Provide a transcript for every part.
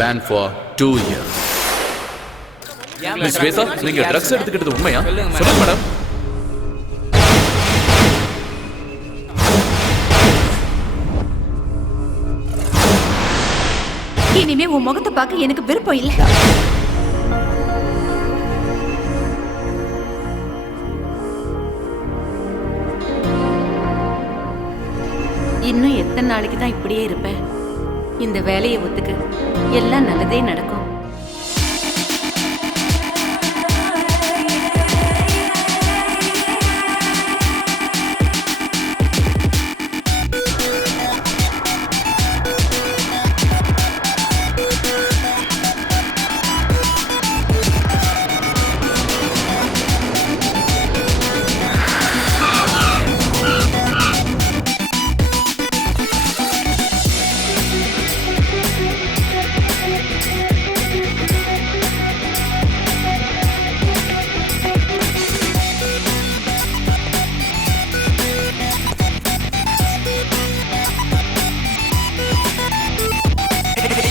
Banned for 2 years. Miss Vesa, நீங்க drugs எடுத்துக்கிட்டது உண்மையா? சொல்லுங்க மேடம். இனிமே உன் முகத்தை பார்க்க எனக்கு விருப்பம் இல்ல. இன்னும் எத்தனை நாளைக்கு தான் இப்படியே இருப்பேன்? இந்த வேலையை ஒத்துக்கு, எல்லாம் நல்லதே நடக்கும்.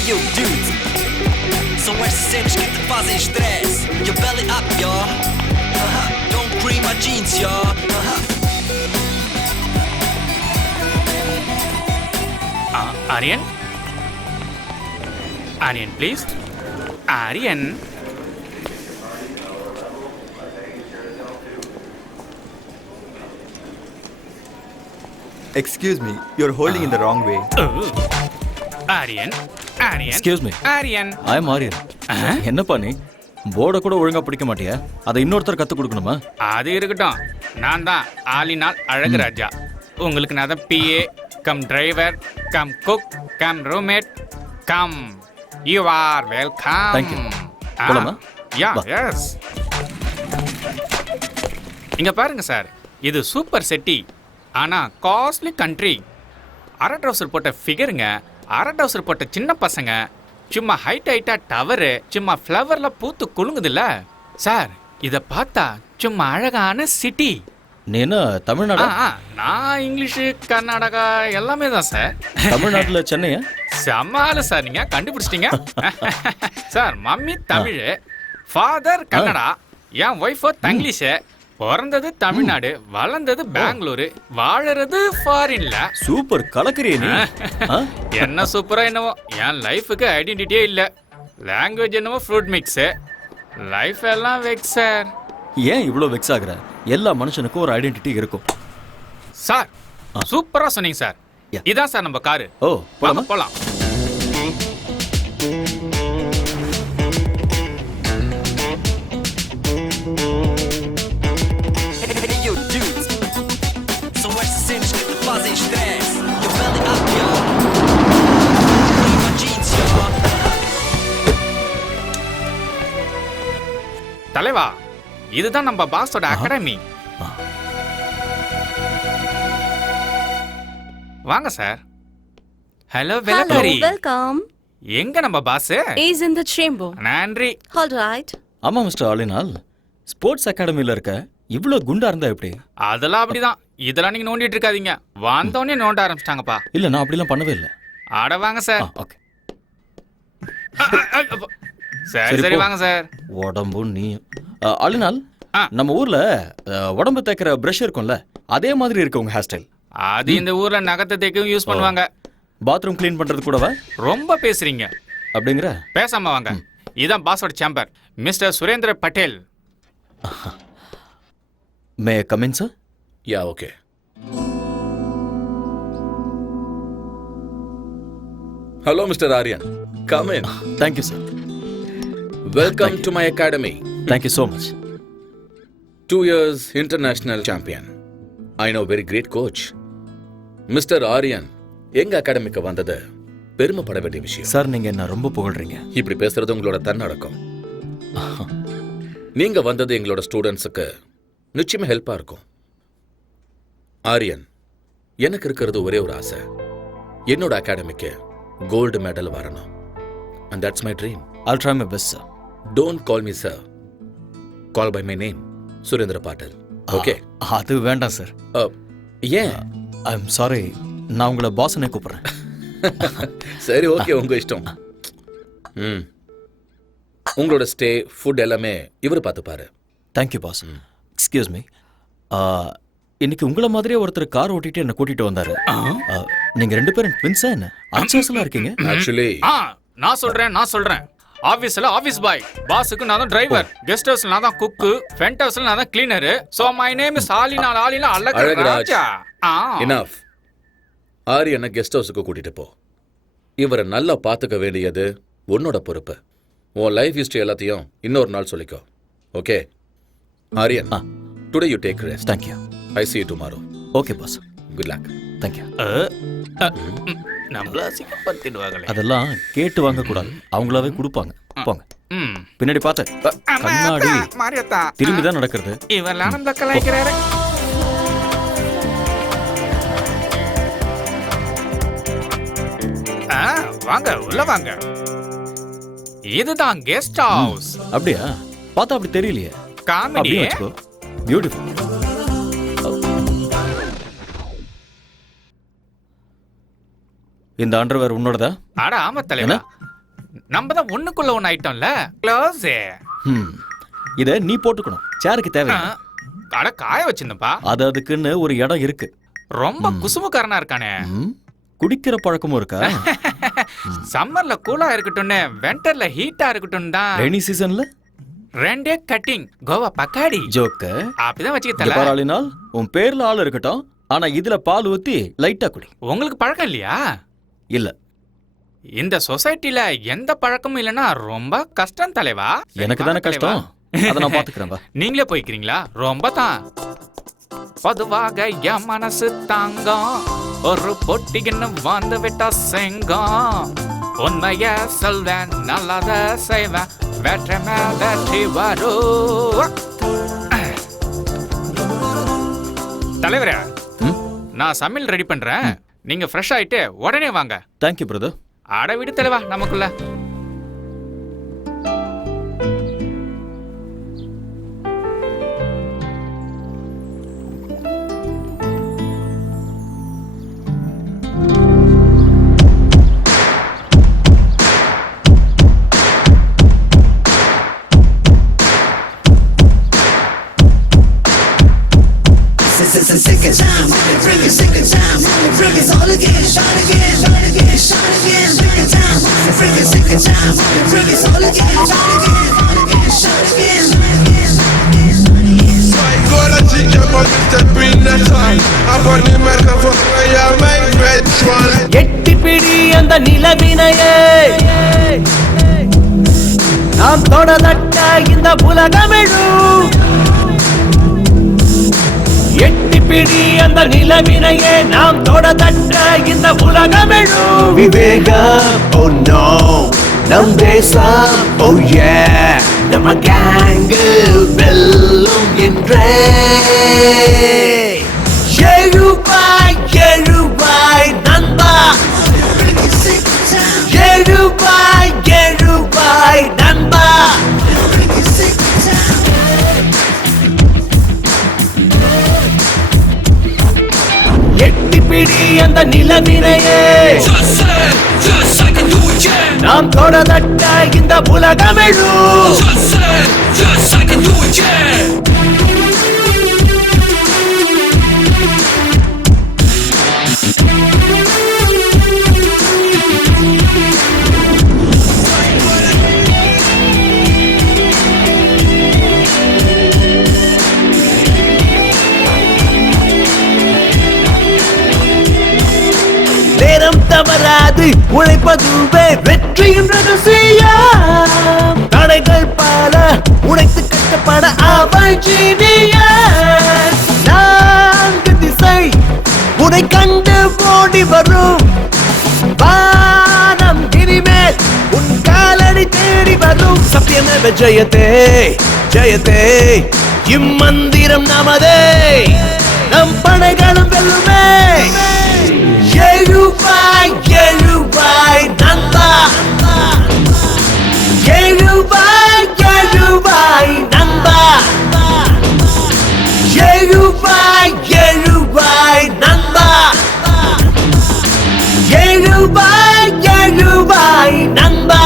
Yo, dudes, so where's the cinch? Get the fuzz and stress. Your belly up, y'all. Don't cream my jeans, y'all. Aryan? Aryan, please. Aryan. Excuse me, you're holding in the wrong way. Aryan. Aryan. Excuse me. Aryan. I am Aryan. என்னப்பா நீ போர்டை கூட ஒழுங்கா பிடிக்க மாட்டியா? அதை இன்னொருத்தர் கத்து கொடுக்கணுமா? அது இருக்கட்டும். நான் தான் ஆலினால் அழகு ராஜா. உங்களுக்கு நான் தான் PA cum driver come cook come roommate come. You are welcome. Thank you. போலாமா? யா எஸ். இங்க பாருங்க சார், இது சூப்பர் சிட்டி. ஆனா காஸ்ட்லி கண்ட்ரி. அரை ட்ரவுசர் போட்ட ஃபிகருங்க, அரை ட்ரவுசர் போட்ட சின்ன பசங்க, சும்மா ஹைட்டா டவரு, சும்மா ஃப்ளவர்ல பூத்து குலுங்குதுல்ல சார். இத பார்த்தா சும்மா அழகான சிட்டி. நீ என்ன தமிழ்நாடா? நான் இங்கிலீஷு கர்நாடகா எல்லாமே தான் சார். தமிழ்நாட்டுல சென்னையா? செம்மால சார், நீங்க கண்டுபிடிச்சிட்டீங்க sir. Mummy Tamil, father Kannada, என் ஒய்ஃபோ தங்கிலீஷு. பிறந்தது தமிழ்நாடு, வளர்ந்தது பெங்களூரு, வாழறது ஃபாரின்ல. சூப்பர், கலக்குறியே நீ. என்ன சூப்பரா என்னவோ, என் லைஃபுக்கு ஐடென்டிட்டியே இல்ல. லாங்குவேஜ் என்னவோ ஃப்ரூட் மிக்ஸ், லைஃப் எல்லாம் வெக்ஸ் சார். ஏன் இவ்வளோ வெக்ஸ் ஆகுற? எல்லா மனுஷனுக்கும் ஒரு ஐடென்டிட்டி இருக்கும் சார். சூப்பரா சொன்னீங்க சார். இதான் சார் நம்ம காரு. ஓ, போலாமா? போலாம். Yo, dudes, so where's the cinch? Get the fuzz and stress. Your belly up, y'all. Cream my jeans, y'all. தலைவா, இதுதான் நம்ம பாஸோட அகாடமி. வாங்க சார். ஹலோ வெலகரி. Welcome. எங்க நம்ம பாஸ்? Is in the chamber. நன்றி. All right. ஆமா மிஸ்டர் ஆலினால், ஸ்போர்ட்ஸ் அகாடமில இருக்க இவ்வளோ குண்டா இருந்தா எப்படி? அதெல்லாம் அப்படிதான். இதெல்லாம் நீங்க நோண்டிட்டு இருக்காதீங்க. வந்தோடனே நோண்ட ஆரம்பிச்சிட்டாங்கப்பா. இல்ல, நான் அப்படிலாம் பண்ணவே இல்லை. ஆட வாங்க சார். ஓகே, சரி சரி வாங்க சார். உடம்பு நீ ஆலினால், நம்ம ஊர்ல உடம்பு தேய்க்கிற பிரஷ் இருக்கும்ல, அதே மாதிரி இருக்கு உங்க ஹேர் ஸ்டைல். அது இந்த ஊர்ல நகத்தை தேய்க்கவும் யூஸ் பண்ணுவாங்க. பாத்ரூம் க்ளீன் பண்றது கூடவா? ரொம்ப பேசுறீங்க. அப்படிங்கிற? பேசாம வாங்க. இதான் பாஸோட chamber, mister Surendra Patel. May come in sir? Yeah, okay. Hello mister Aryan, come in. Thank you sir. Welcome to my academy. Thank you so much. 2 years international champion. I know very great coach. Mister Aryan எங்க அகாடமிக்கு வந்தது பெருமைப்பட வேண்டிய விஷயம். சார், நீங்க என்ன ரொம்ப புகழ்றீங்க. இப்படி பேசுறது உங்களோட தன்னடக்கம். நீங்க வந்தது எங்களோட ஸ்டூடெண்ட்ஸுக்கு நிச்சயமா ஹெல்ப்பா இருக்கும். ஆரியன், எனக்கு இருக்கிறது ஒரே ஒரு ஆசை, என்னோட அகாடமிக்கு கோல்டு மெடல் வரணும். And that's my dream. I'll try my best, sir. Don't call me sir. Call by my name, Surendra bottle. Okay? அது வேண்டாம் சார். ஏன்? ஐம் சாரி, நான் உங்களை பாஸ்னே கூப்பிடுறேன். சரி, ஓகே, உங்க இஷ்டம். உங்களோட ஸ்டே, ஃபுட் எல்லாமே இவர் பார்த்துப்பாரு. Thank you boss. எக்ஸ்கியூஸ் மீ, இன்னைக்கு உங்களை மாதிரியே ஒருத்தர் கார் ஓட்டிட்டு என்ன கூட்டிட்டு வந்தாரு. நீங்க 2 பேரும் ட்வின்ஸா என்ன? அன்சாஸ்ல இருக்கீங்க. ஆக்சுவலி நான் சொல்றேன். ஆபீஸ்ல ஆபீஸ் பாய், பாஸுக்கு நான் தான் டிரைவர், கெஸ்ட் ஹவுஸ்ல நான் தான் குக்கு, ஃப்ரண்ட் ஹவுஸ்ல நான் தான் cleaner. So my name is Alina Azhagaraj. Enough. ஆரியனை கெஸ்ட் ஹவுஸுக்கு கூட்டிட்டு போ. இவரை நல்லா பார்த்துக்க வேண்டியது உன்னோட பொறுப்பு. உன் லைஃப் ஹிஸ்டரி எல்லாத்தையும் இன்னொரு நாள் சொல்லிக்கோ. Okay? Aryan, today you take rest. Thank you. I see you tomorrow. Okay boss. Good luck. Thank you. நம்மள சிக்கப்படுத்திடுவாங்களே. அதெல்லாம் கேட்டு வாங்க கூடாது, அவங்களாவே கொடுப்பாங்க. போங்க. பின்னாடி பார்த்து கண்ணாடி மாரியத்தா திரும்பி தான் நடக்கிறது. இவெல்லாம் நம்மள கலாய்க்கிறாரு. வாங்க, உள்ள வாங்க. இதுதான் கெஸ்ட் ஹவுஸ். அப்படியா? பார்த்தா அப்படி தெரியலையே. காமெடி. அப்படியே வச்சுக்கோ. பியூட்டிஃபுல். இந்த அண்டர்வேர் உன்னோடதா? அட ஆமா தலைவா, நம்ம தான் ஒண்ணுக்குள்ள ஒண்ணு ஐட்டம்ல. க்ளோஸ். இத நீ போட்டுக்கணும், சேருக்கு தேவை. அட காய வச்சிருந்தப்பா. அதுக்குன்னு ஒரு இடம் இருக்கு. ரொம்ப குசுமுக்காரனா இருக்கானே. குடிக்கிற பழக்கமும் இருக்கா? சம்மர்ல கூலா இருக்கட்டும்னு, விண்டர்ல ஹீட்டா இருக்கட்டும் தான். ரெய்னி சீசன்ல 2 கட்டிங் கோவா பக்காடி ஜோக்க அப்படிதான் வச்சுக்கிட்டல. பாராளினால் உன் பேர்ல ஆள் இருக்கட்டும், ஆனா இதுல பால் ஊத்தி லைட்டா குடி. உங்களுக்கு பழக்கம் இல்லையா? இல்ல, இந்த சொசைட்டில எந்த பழக்கமும் இல்லனா ரொம்ப கஷ்டம் தலைவா. எனக்கு தானே கஷ்டம், அத நான் பாத்துக்கறேன். நீங்களே போய்க்கிறீங்களா? ரொம்ப தான். பொதுவாக என் மனசு தாங்கம், ஒரு பொட்டின்னு வந்து விட்டா செங்கம். உண்மைய சொல்வேன், நல்லத செய்வேன், வெற்றி மேல் வெற்றி வரும். தலைவரே, நான் சமையல் ரெடி பண்றேன், நீங்க ஃப்ரெஷ் ஆயிட்டு உடனே வாங்க. Thank you brother. அட விடு தலைவா, நமக்குள்ள Second time, bring it second time, bring it all again, shot again, shot again, shot again, second time, bring it second time, bring it all again, shot again, shot again, எட்டி பிடி அந்த நிலவினையே, நாம் தொடலட்ட இந்த உலகமெழும். எட்டி பிடி அந்த நிலவினையே, நாம் தொடதட்ட இந்த உலகமெழும். விவேகம், oh no, நம் தேசம், oh yeah, நம்ம கேங்கு வெல்லும் என்றே. எழுவாய் எழுவாய் நண்பா, எழுவாய் எழுவாய் நண்பா. எட்டி பிடி அந்த நிலவினையே, நாம் தொடதட்ட இந்த உலகமெழும். நேரம் தவறாது, உழைப்பதுவே வெற்றியின் ரகசியம். தடைகள் பல உடைத்து கட்டப்பட அவள் ஜீனியஸ். 4 திசை உனை கண்டு ஓடி வரும். வானம் இனிமேல் உன் காலடி வழி தேடி வரும் சத்தியமேவ ஜெயதே ஜெயதே இம்மந்திரம் நமதே நம் படைகளும் வெல்லுமே எழுவாய் எழுவாய் நண்பா எழுவாய் எழுவாய் நண்பா எழுவாய் எழுவாய் நண்பா எழுவாய் எழுவாய் நண்பா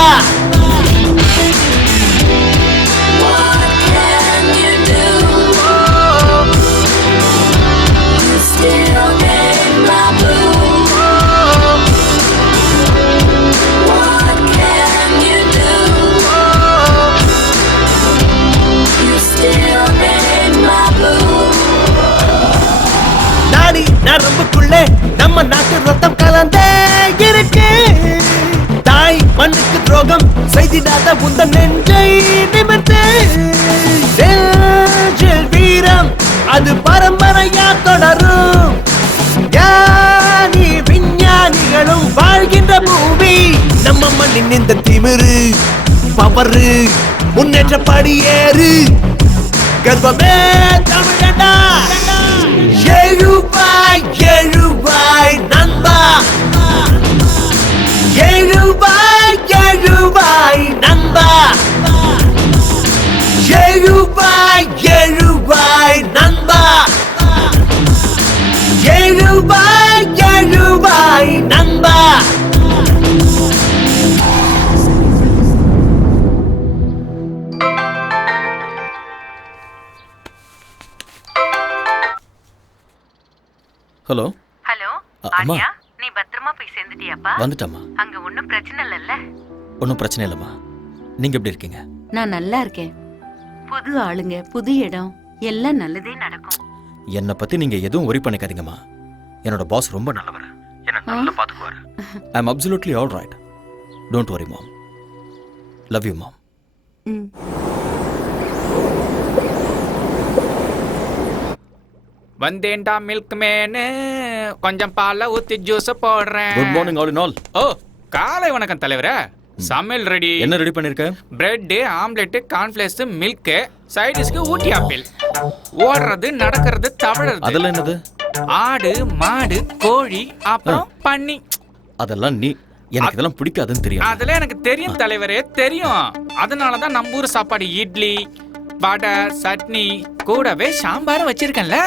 நாடி நரம்புக்குள்ளே நம்ம நாட்டு ரத்தம் கலந்தே இருக்கு தாய் மண்ணுக்கு துரோகம் செய்திடாத உந்த நெஞ்சை நிமிர்த்து நெஞ்சில் வீரம் அது பரம்பரையா தொடரும் ஞானி விஞ்ஞானிகளும் வாழ்கின்ற பூமி நம்ம மண்ணின் இந்த திமிரு பவரு முன்னேற்ற படியேறு கர்வமே தமிழனா எழுவாய் எழுவாய் நண்பா எழுவாய் எழுவாய் நண்பா எழுவாய் எழுவாய் நண்பா எழுவாய் எழுவாய் நண்பா ஹலோ ஹலோ அம்மா. ஆர்யா நீ பத்திரமா போய் சேர்ந்துட்டியாப்பா வந்துட்டம்மா. அங்க ஒண்ணும் பிரச்சனை இல்லல்ல? ஒன்றும் பிரச்சனை இல்லைம்மா. நீங்க எப்படி இருக்கீங்க? நான் நல்லா இருக்கேன். புது ஆளுங்க, புது இடம், எல்லாம் நல்லதே நடக்கும். என்னை பத்தி நீங்க எதுவும் worry பண்ணிக்காதீங்கம்மா. என்னோட பாஸ் ரொம்ப நல்லவர். என்ன நல்லா பாத்துக்குவாரு. I am absolutely all right. Don't worry mom. Love you மாம். ம். வந்தேன்டா மில்க் மேனு, கொஞ்சம் பாலை ஊத்தி ஜூஸ் போடுறேன். Good morning all in all. ஓ, காலை வணக்கம் தலைவரே. சமையல் ரெடி. என்ன ரெடி பண்ணிருக்க? பிரெட், ஆம்லெட், கார்ன்ஃபிளேக்ஸ், மில்க், சைடிஷ்க்கு ஊட்டி ஆப்பிள். ஓடுறது, நடக்கிறது, தவழறது. அதெல்லாம் என்னது? ஆடு, மாடு, கோழி, அப்புறம் பன்னி. அதெல்லாம் நீ எனக்கு இதெல்லாம் பிடிக்காதுன்னு தெரியும். அதெல்லாம் எனக்கு தெரியும் தலைவரே, தெரியும். அதனாலதான் நம்ம ஊர் சாப்பாடு இட்லி, வடை, சட்னி, கூடவே சாம்பாரும் வச்சிருக்கேன்ல.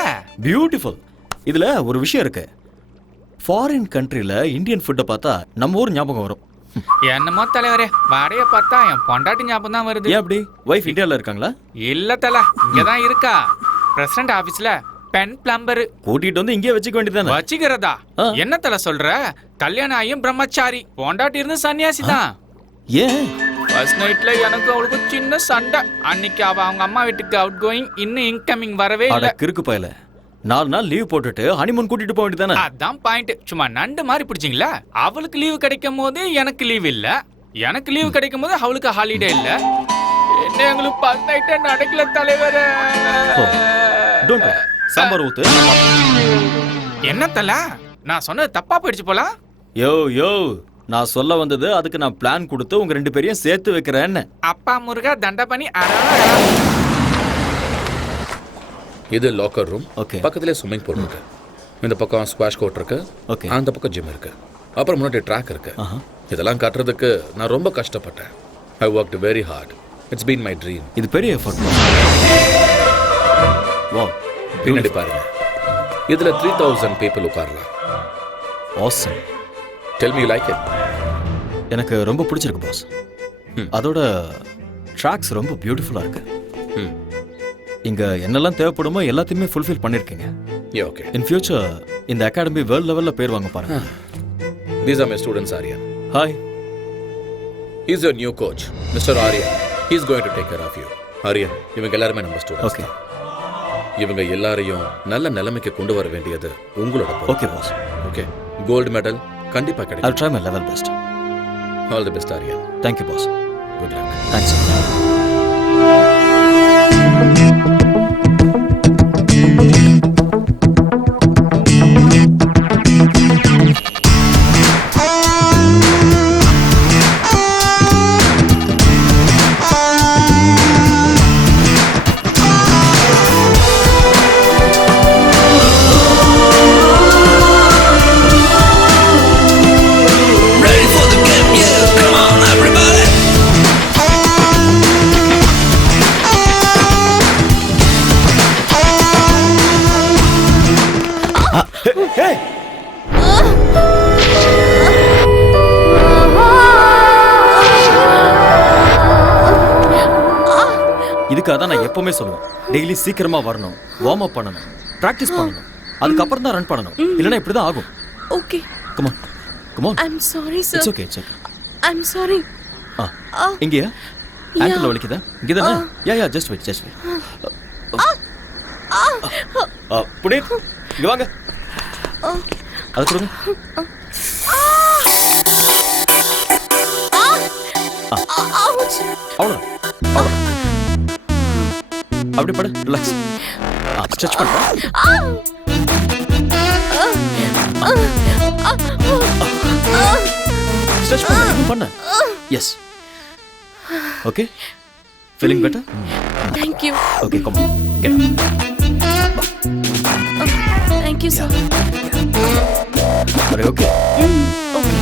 பியூட்டிஃபுல். இதுல ஒரு விஷயம் இருக்கு. ஃபாரின் கண்ட்ரில இந்தியன் ஃபுட்டை பார்த்தா நம்ம ஊர் ஞாபகம் வரும். என்னமோ தலைவரே, வடைய பார்த்தா என் பொண்டாட்டி ஞாபகம் தான் வருது. ஏன் அப்படி? வைஃப் இந்தியால இருக்காங்களா? இல்ல தல, இங்கதான் இருக்கா. பிரசிடண்ட் ஆபீஸ்ல பென் பிளம்பர். கூட்டிட்டு வந்து இங்கே வச்சுக்க வேண்டியதானே? வச்சுக்கிறதா? என்ன தல சொல்ற? கல்யாணம் ஆகியும் பிரம்மச்சாரி, பொண்டாட்டி இருந்து சன்னியாசி தான். ஏன்? ஃபர்ஸ்ட் நைட்ல எனக்கு அவளுக்கு சின்ன சண்டை. அன்னைக்கு அவ அவங்க அம்மா வீட்டுக்கு அவுட் கோயிங், இன்னும் இன்கமிங் வரவே இல்ல. கிறுக்கு பயல, 4 நாள் லீவ் போட்டுட்டு ஹனிமூன் கூட்டிட்டு போக வேண்டியதானே? அதான் பாயிண்ட். சும்மா நண்டு மாதிரி பிடிச்சிங்களா? அவளுக்கு லீவு கிடைக்கும் போது எனக்கு லீவ் இல்ல, எனக்கு லீவு கிடைக்கும் போது அவளுக்கு ஹாலிடே இல்ல. என்ன எங்களுக்கு ஃபர்ஸ்ட் நைட்டே நடக்கல தலைவரே. Don't worry. சாம்பார் ஊத்து. என்ன தல, நான் சொன்னது தப்பா போயிடுச்சு போல. யோ யோ, நான் சொல்ல வந்தது அதுக்கு நான் பிளான் கொடுத்து உங்க 2 பேரையும் சேர்த்து வைக்கிறேன்னு. அப்பா முருகா தண்டபனி. இது லாக்கர் ரூம். Okay. பக்கத்துலேயே ஸ்விம்மிங் பூல் இருக்கு. இந்த பக்கம் ஸ்குவாஷ் கோர்ட் இருக்கு. Okay. அந்த பக்கம் ஜிம் இருக்கு. அப்புறம் முன்னாடி ட்ராக் இருக்கு. இதெல்லாம் கட்டுறதுக்கு நான் ரொம்ப கஷ்டப்பட்டேன். ஐ worked very hard. It's been my dream. இது பெரிய எஃபர்ட். வாவ், பின்னாடி பாருங்க. இதுல 3000 பீப்புள் உட்காரலாம். Awesome. Tell me you like it? எனக்கு ரொம்ப பிடிச்சிருக்கு பாஸ். அதோட ட்ராக்ஸ் ரொம்ப பியூட்டிஃபுல்லா இருக்கு. இங்க என்னெல்லாம் தேவைப்படுமோ எல்லாத்தையுமே ஃபுல்ஃபில் பண்ணிருக்கீங்க. Yeah, okay. இன் ஃபியூச்சர் இந்த அகாடமி வேர்ல்ட் லெவல்ல பேர் வாங்க பாருங்க. These are my students, Aryan. Hi. He's your new coach, Mr. Aryan. He's going to take care of you. Aryan, இவங்க எல்லாருமே நம்ம ஸ்டூடண்ட்ஸ். ஓகே. இவங்க எல்லாரையும் நல்ல நிலைமைக்கு கொண்டு வர வேண்டியது உங்களோட பொறுப்பு. Okay boss. Okay. Gold medal கண்டிப்பா I'll கிடைக்கும். try my level best. All the best, Aryan. Thank you boss. Good luck. Thanks. உனக்கு அதான் நான் எப்பவுமே சொல்லுவேன், டெய்லி சீக்கிரமா வரணும், வார்ம் அப் பண்ணணும், பிராக்டிஸ் பண்ணணும், அதுக்கப்புறம் தான் ரன் பண்ணணும், இல்லைன்னா இப்படிதான் ஆகும். Okay. Come on, come on. I'm sorry, sir. It's okay, it's okay. I'm sorry. இங்கயா? ஆங்கிள் வலிக்குதா? இங்கதானே? யா just wait. புனீத், இங்க வாங்க. அது கொடுங்க. Ouch. அவ்வளோதான். அப்படி படு, ரிலாக்ஸ். ஸ்ட்ரெச் பண்ணு. ஸ்ட்ரெச் பண்ணு. Yes. Okay. Feeling better? Thank you. Okay, come on. Get up. Thank you, sir. Are you okay? Okay.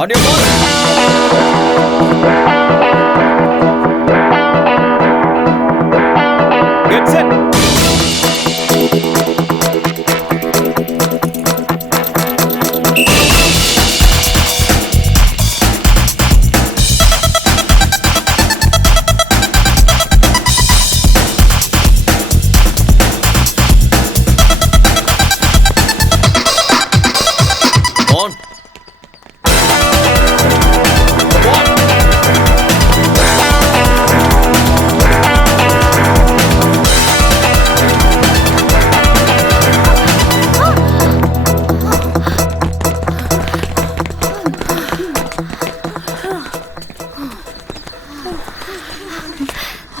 On your ball. Get set. On.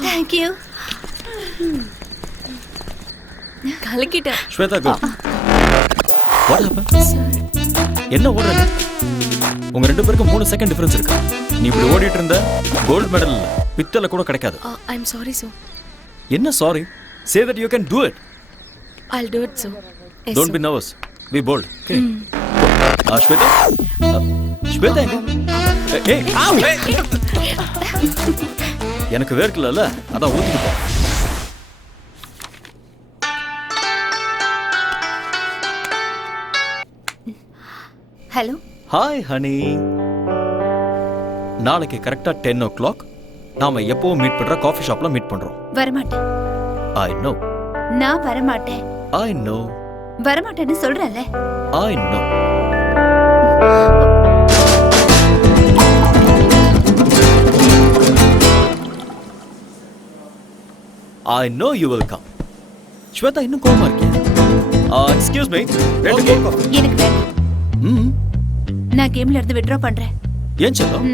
Thank you. கலக்கிட்டேன். Shweta, go. What happened? என்ன ஓடுற நீ? உங்க ரெண்டு பேருக்கும் 3 second difference இருக்கு. நீ இப்படி ஓடிட்டு இருந்த கோல்ட் மெடல் பித்தளை கூட கிடைக்காது. I'm sorry, sir. என்ன sorry? Say that you can do it. I'll do it, sir. Yes, Don't sir. be nervous. Be bold. Okay. Shweta? Shweta எங்க? Hey, hey. எனக்கு வேர்க்கலல்ல, அதான் ஊத்திட்டு போ. ஹலோ. Hi honey. நாளைக்கு கரெக்டா 10 o'clock நாம எப்பவும் மீட் பண்ற காஃபி ஷாப்ல மீட் பண்றோம். வரமாட்டேன். I know. நான் வரமாட்டேன். I know. வரமாட்டேன்னு சொல்றேன்ல. I know. I know you will come. Shweta இன்னும் கோவமா இருக்கியா? Excuse me. ரெண்டு கோல்ட் காஃபி. எனக்கு வேண்டாம். நான் கேம்ல இருந்து வித்ட்ரா பண்றேன். ஏன் செல்லம்?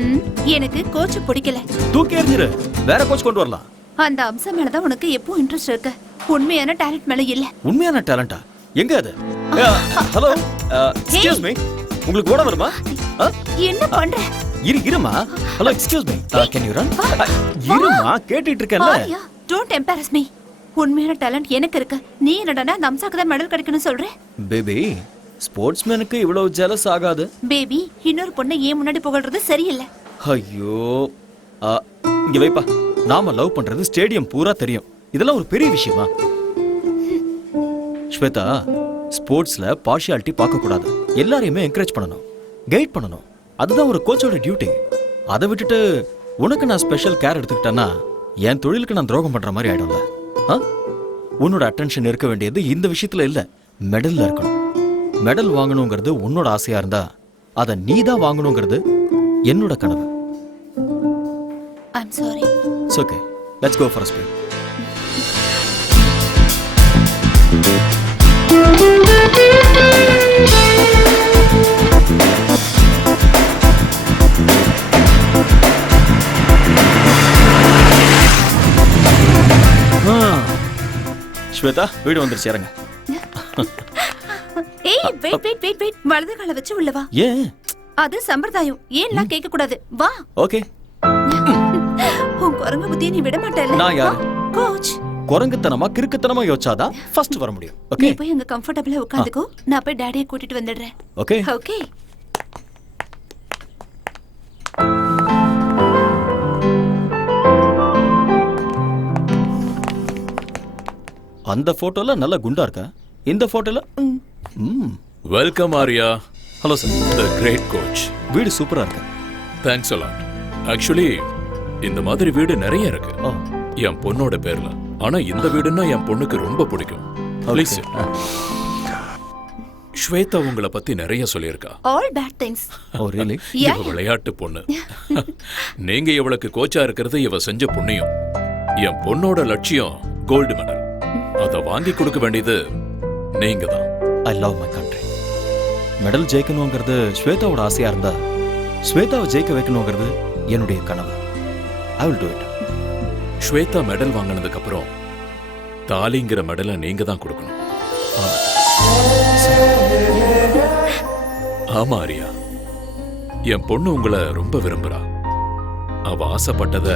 எனக்கு கோச் பிடிக்கல. தூக்கி எறிஞ்சிரு. வேற கோச் கொண்டு வரலாம். அந்த அம்சம் மேல தான் உனக்கு எப்போ இன்ட்ரெஸ்ட் இருக்கு. உண்மையான டாலன்ட் மேல இல்ல. உண்மையான டாலண்டா? எங்க அது? ஹலோ. Excuse me. உங்களுக்கு ஓட வருமா? என்ன பண்ற? இருமா. Hello, excuse me. Can you run? இருமா, கேட்டிட்டு இருக்கேன்ல. Don't embarrass me. உண்மையான டாலன்ட் எனக்கு இருக்கு. நீ என்னடா அந்த அம்சாக்கு தான் மெடல் கிடைக்கணும் சொல்ற? பேபி, ஸ்போர்ட்ஸ்மேனுக்கு இவ்வளவு ஜெலஸ் ஆகாது. பேபி, இன்னொரு பொண்ணை ஏன் முன்னாடி புகழ்றது சரியில்லை. ஐயோ, இங்க வைப்பா. நாம லவ் பண்றது ஸ்டேடியம் பூரா தெரியும். இதெல்லாம் ஒரு பெரிய விஷயமா? ஸ்வேதா, ஸ்போர்ட்ஸ்ல பார்ஷியாலிட்டி பார்க்க கூடாது. எல்லாரையுமே என்கரேஜ் பண்ணணும், கைட் பண்ணணும். அதுதான் ஒரு கோச்சோட டியூட்டி. அதை விட்டுட்டு உனக்கு நான் ஸ்பெஷல் கேர் எடுத்துக்கிட்டேன்னா என் தொழிலுக்கு நான் துரோகம் பண்ற மாதிரி ஆயிடும்ல. உன்னோட அட்டென்ஷன் இருக்க வேண்டியது இந்த விஷயத்துல இல்ல, மெடல்ல இருக்கணும். மெடல் வாங்கணுங்கிறது உன்னோட ஆசையா இருந்தா அதை நீ தான் வாங்கணுங்கிறது என்னோட கனவு. I'm sorry. It's okay. Let's go for a spin. Shweta, வீடு வந்துருச்சு, இறங்க. ஏய், வெயிட். வலது காலை வச்சு உள்ள வா. ஏன்? அது சம்பிரதாயம். ஏன்லாம் கேட்க கூடாது. வா. ஓகே. உன் குரங்கு புத்தியை நீ விட மாட்டேல. நான் யாரு? கோச். குரங்குத்தனமா கிறுக்குத்தனமா யோசிச்சாதான் ஃபர்ஸ்ட் வர முடியும். நீ ஓகே. போய் அங்க கம்ஃபர்ட்டபிளா உட்கார்ந்துக்கோ. நான் போய் டாடியை கூட்டிட்டு வந்துடுறேன். ஓகே. ஓகே. அந்த போட்டோல நல்ல குண்டா இருக்கா, இந்த போட்டோல welcome Arya. Hello sir. The great coach. வீடு சூப்பரா இருக்கு. Thanks a lot. ஆக்சுவலி இந்த மாதிரி வீடு நிறைய இருக்கு ஓ, என் பொண்ணோட பேர்ல. ஆனா இந்த வீடுன்னா என் பொண்ணுக்கு ரொம்ப பிடிக்கும். ப்ளீஸ். ஸ்வேதா உங்களை பத்தி நிறைய சொல்லியிருக்கா. All bad things. ஓ ரியலி? இவ விளையாட்டு பொண்ணு. நீங்க இவளுக்கு கோச்சா இருக்கிறது இவ செஞ்ச புண்ணியம். என் பொண்ணோட லட்சியம் கோல்டு மெடல். அத வாங்கி கொடுக்க வேண்டியது நீங்க தான். I love my country. Medal ஜெயிக்கணுங்கிறது ஸ்வேதாவோட ஆசையா இருந்தா, ஸ்வேதாவை ஜெயிக்க வைக்கணுங்கிறது என்னுடைய கனவு. I will do it. ஸ்வேதா மெடல் வாங்கினதுக்கு அப்புறம் தாலிங்கிற மெடலை நீங்க தான் கொடுக்கணும். ஆமா ஆரியா, என் பொண்ணு உங்களை ரொம்ப விரும்புறா. அவ ஆசைப்பட்டத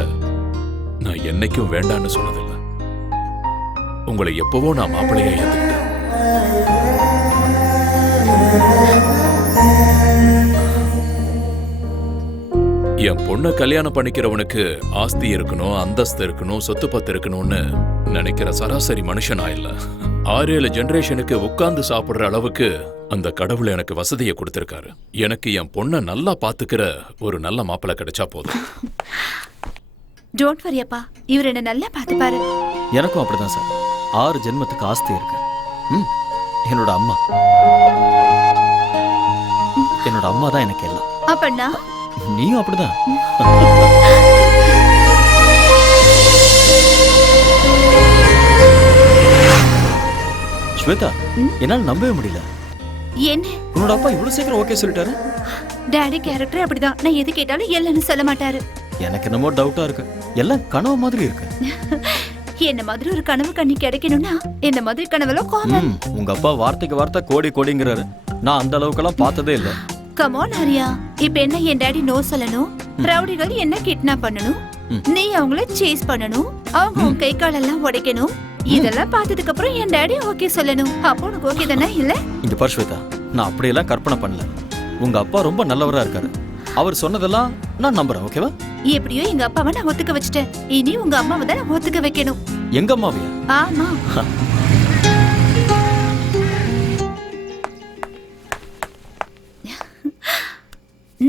நான் என்னைக்கும் வேண்டான்னு சொன்னதில்லை. உங்களை எப்பவோ நான் மாப்பிள்ளையா ஏத்துக்கிட்டேன். என் பொண்ணை கல்யாணம் பண்ணிக்கிறவனுக்கு ஆஸ்தி இருக்கணும், அந்தஸ்து இருக்கணும், சொத்து பத்து இருக்கணும்னு நினைக்கிற சராசரி மனுஷனா இல்ல. 6-7 ஜெனரேஷனுக்கு உட்கார்ந்து சாப்பிடுற அளவுக்கு அந்த கடவுள் எனக்கு வசதியை கொடுத்திருக்காரு. எனக்கு என் பொண்ணை நல்லா பாத்துக்கிற ஒரு நல்ல மாப்பிள்ளை கிடைச்சா போதும். டோன்ட் வரி அப்பா, இவர் என்ன நல்லா பார்த்துப்பாரு. எனக்கும் அப்படிதான் சார். 6 ஜென்மத்துக்கு ஆஸ்தி இருக்கு. என்னோட அம்மா, என்னோட அம்மா தான் எனக்கு எல்லாம். அப்பண்ணா நீயும் அப்படிதான். ஸ்வேதா, என்னால நம்பவே முடியல. என்ன உன்னோட அப்பா இவ்வளவு சீக்கிரம் ஓகே சொல்லிட்டாரு? டாடி கேரக்டர் அப்படிதான். நான் எது கேட்டாலும் இல்லைன்னு சொல்ல மாட்டாரு. எனக்கு என்னமோ டவுட்டா இருக்கு. எல்லாம் கனவு மாதிரி இருக்கு. என்ன மாதிரி ஒரு கனவு கண்ணி கிடைக்கணும்னா இந்த மாதிரி கனவெல்லாம் காமன். உங்க அப்பா வார்த்தைக்கு வார்த்தை கோடி கோடிங்கிறாரு. நான் அந்த அளவுக்கெல்லாம் பார்த்ததே இல்ல. கம் ஆன் ஆரியா, இப்ப என்ன என் டாடி நோ சொல்லணும், ரவுடிகள் என்ன கிட்னாப் பண்ணணும், நீ அவங்கள சேஸ் பண்ணணும், அவங்க உன் கை காலெல்லாம் உடைக்கணும். இதெல்லாம் பார்த்ததுக்கு அப்புறம் என் டாடி ஓகே சொல்லணும். அப்போ உனக்கு ஓகே தானே? இல்ல இங்க பாரு ஸ்வேதா, நான் அப்படியெல்லாம் கற்பனை பண்ணல. உங்க அப்பா ரொம்ப நல்லவரா இருக்காரு. அவர் சொன்னதெல்லாம் நான் நம்புறேன். ஓகேவா? எப்படியோ எங்க அப்பாவை நான் ஒத்துக்க வச்சுட்டேன். இனி உங்க அம்மாவை தான் நான் ஒத்துக்க வைக்கணும். எங்க அம்மாவையா? ஆமா.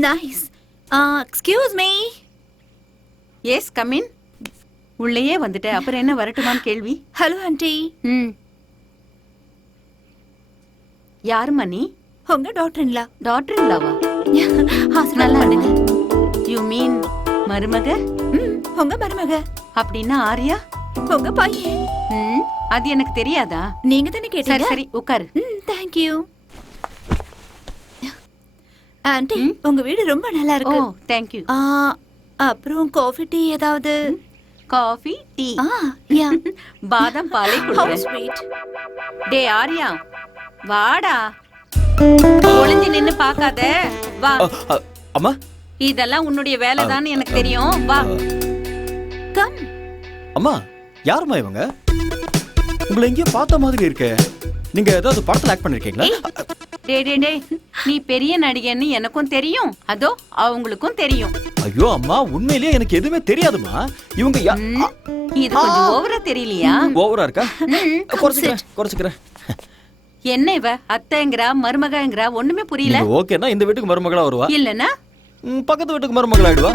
Nice. Excuse me. Yes come in. உள்ளேயே வந்துட்டேன், அப்புறம் என்ன வரட்டுமான்னு கேள்வி? Hello aunty. யாரும்மா நீ? உங்க டாக்டர்ங்களா? டாக்டருங்களாவா? நல்லா இருக்கு. யூ மீன் மருமக? உங்க மருமக. அப்படின்னா ஆரியா உங்க பையன். அது எனக்கு தெரியாதா? நீங்க தானே கேட்டீங்க. சரி உட்காரு. Thank you. ஆண்டி, உங்க வீடு ரொம்ப நல்லா இருக்கு. Oh thank you. அப்புறம் காஃபி டீ ஏதாவது? Coffee tea? யா. பாதாம் பாலே How குடிக்கிறேன். sweet. டே ஆரியா வாடா. ஒளிஞ்சு நின்னு பார்க்காத, வா. அம்மா, இதெல்லாம் உன்னுடைய வேலைதான்னு எனக்கு தெரியும், வா. கம். அம்மா, யாரும்மா இவங்க? உங்களை எங்கேயோ பார்த்த மாதிரி இருக்கே. நீங்க ஏதாவது படத்துல ஆக்ட் பண்ணிருக்கீங்களா? டே டே டே, நீ பெரிய நடிகன்னு எனக்கும் தெரியும், அதோ அவங்களுக்கும் தெரியும். ஐயோ அம்மா, உண்மையிலேயே எனக்கு எதுவுமே தெரியாதுமா. இவங்க இது கொஞ்சம் ஓவரா தெரியலையா? ஓவரா இருக்கா? குறைச்சுக்கிறேன். என்ன இவ அத்தைங்கறா மருமகங்கறா ஒண்ணுமே புரியல. ஓகேனா இந்த வீட்டுக்கு மருமகளா வருவா, இல்லனா பக்கத்து வீட்டுக்கு மருமகளா ஆயிடுவா.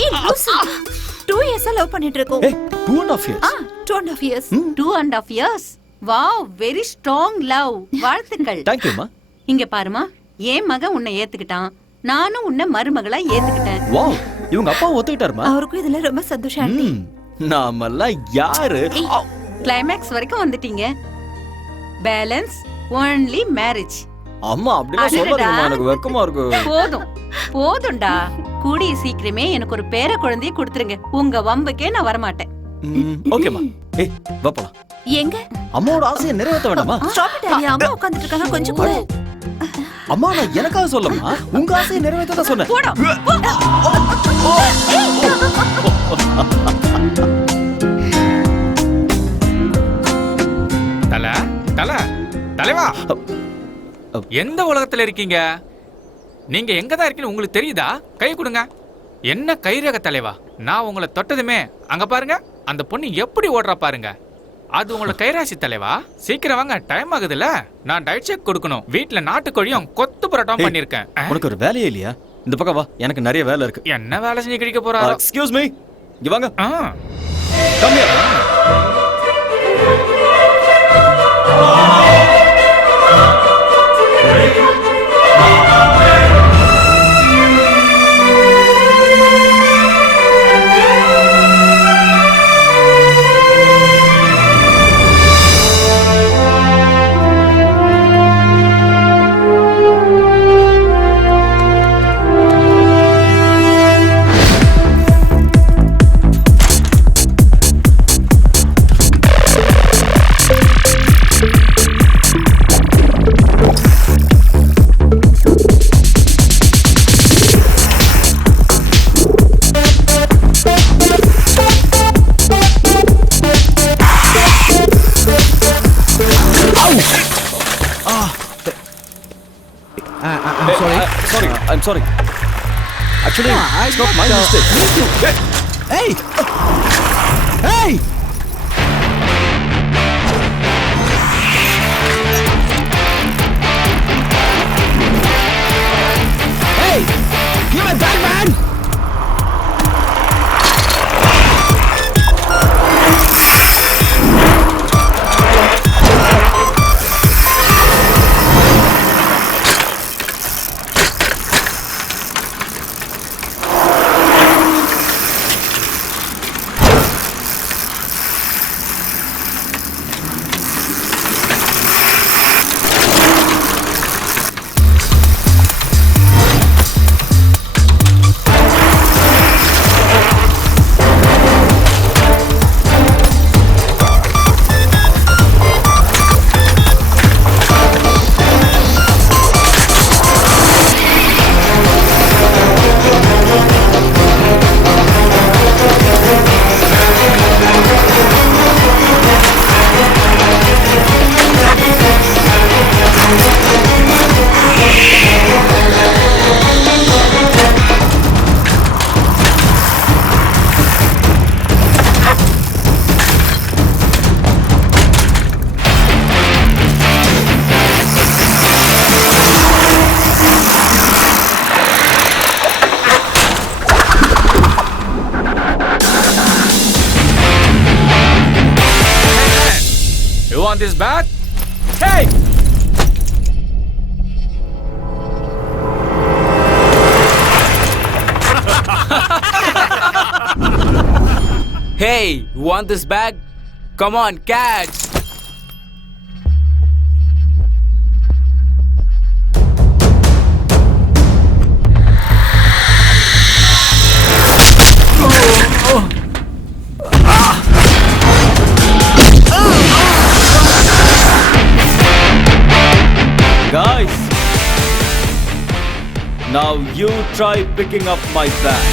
ஏய் லூசு, 2 years லவ் பண்ணிட்டு இருக்கோம். 2.5 years. 2.5 years. 2.5 years. Wow, very strong love. வாழ்த்துக்கள். Thank you மா. இங்க பாருமா, என் மகன் உன்னை ஏத்துக்கிட்டான், நானும் உன்னை மருமகளா ஏத்துக்கிட்டேன். வாவ், இவங்க அப்பா ஒத்துக்கிட்டாருமா? அவருக்கும் இதுல ரொம்ப சந்தோஷம் ஆண்டி. நாமெல்லாம் யாரு? கிளைமாக்ஸ் வரைக்கும் வந்துட்டீங்க. Balance only marriage. அம்மா அப்படிலாம் சொல்லாதீங்கம்மா, எனக்கு வெக்கமா இருக்கு. போதும்டா. கூடிய சீக்கிரமே எனக்கு ஒரு பேர குழந்தையை கொடுத்துருங்க. உங்க வம்புக்கே நான் வர மாட்டேன். ஓகேமா. ஏய் வா போலாம். எங்க? அம்மாவோட ஆசையை நிறைவேற்ற வேண்டாமா? ஸ்டாப் இட் ஆரியா, அம்மா உட்கார்ந்துட்டு இருக்காங்க, கொஞ்சம் கூட. அம்மா நான் எனக்காக சொல்லமா, உங்க ஆசையை நிறைவேற்ற தான் சொன்னேன். போடா. தலைவா, எந்த உலகத்துல இருக்கீங்க? நீங்க எங்க தான் இருக்கீங்க உங்களுக்கு தெரியுதா? கை கொடுங்க. என்ன கைரக தலைவா, நான் உங்களை தொட்டதுமே அங்க பாருங்க, அந்த பொண்ணு எப்படி ஓடுறா பாருங்க. அது உங்களோட கைராசி தலைவா. சீக்கிரம் வாங்க, டைம் ஆகுதுல்ல. நான் டயட் செக் கொடுக்கணும். வீட்ல நாட்டுக்கோழியும் கொத்து பரோட்டாவும் பண்ணிருக்கேன். உனக்கு ஒரு வேலையே இல்லையா? இந்த பக்கம் வா, எனக்கு நிறைய வேலை இருக்கு. என்ன வேலை செஞ்சு கிடைக்க போறாரோ? எக்ஸ்கியூஸ் மீ, இங்க வாங்க. ஆ. Come here. I'm sorry. Actually, it's not my mistake. Hey! Hey! Hey! Give me back, man! You want this back? Hey! Hey, you want this bag? Come on, catch! Guys, now you try picking up my bag.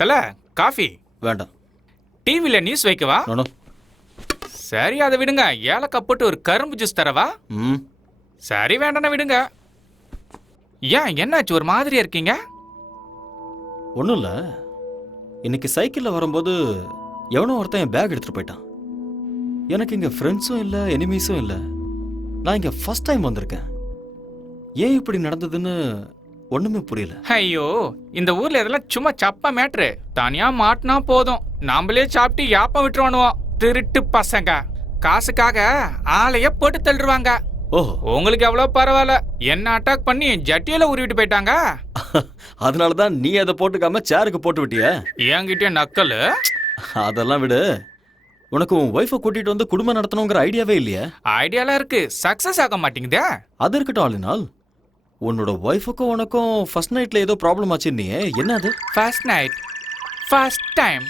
தல, coffee வேண்டாம். டிவில news வைக்கவா? No. சரி, அதை விடுங்க. ஏலக்காய் போட்டு ஒரு கரும்பு ஜூஸ் தரவா? சரி, வேண்டாம் விடுங்க. ஏன், என்னாச்சு, ஒரு மாதிரியா இருக்கீங்க? ஒன்றும் இல்லை. இன்னைக்கு சைக்கிளில் வரும்போது எவனோ ஒருத்தன் என் பேக் எடுத்துகிட்டு போயிட்டான். எனக்கு இங்கே ஃப்ரெண்ட்ஸும் இல்லை, எனிமீஸும் இல்லை. நான் இங்கே ஃபர்ஸ்ட் டைம் வந்திருக்கேன். ஏன் இப்படி நடந்ததுன்னு ஒண்ணுமே புரியல. ஐயோ, இந்த ஊர்ல இதெல்லாம் சும்மா சப்ப மேட்ரு. தனியா மாட்டினா போதும், நாமளே சாப்பிட்டு யாப்பம் விட்டுருவானுவோம். திருட்டு பசங்க காசுக்காக ஆளைய போட்டு தள்ளுவாங்க. ஓஹோ. உங்களுக்கு எவ்வளவு பரவாயில்ல, என்ன அட்டாக் பண்ணி ஜட்டியில உருவிட்டு போயிட்டாங்க. அதனாலதான் நீ அதை போட்டுக்காம சேருக்கு போட்டு விட்டிய. என்கிட்ட நக்கல். அதெல்லாம் விடு. உனக்கு உன் ஒய்ஃபை கூட்டிட்டு வந்து குடும்பம் நடத்தணுங்கிற ஐடியாவே இல்லையா? ஐடியாலாம் இருக்கு, சக்சஸ் ஆக மாட்டேங்குதே. அது இருக்கட்டும் ஆளுநாள். உன்னோட ஒய்ஃபுக்கும் உனக்கும் ஃபர்ஸ்ட் நைட்ல ஏதோ ப்ராப்ளம் ஆச்சுன்னு, என்ன அது? ஃபர்ஸ்ட் நைட், ஃபர்ஸ்ட் டைம்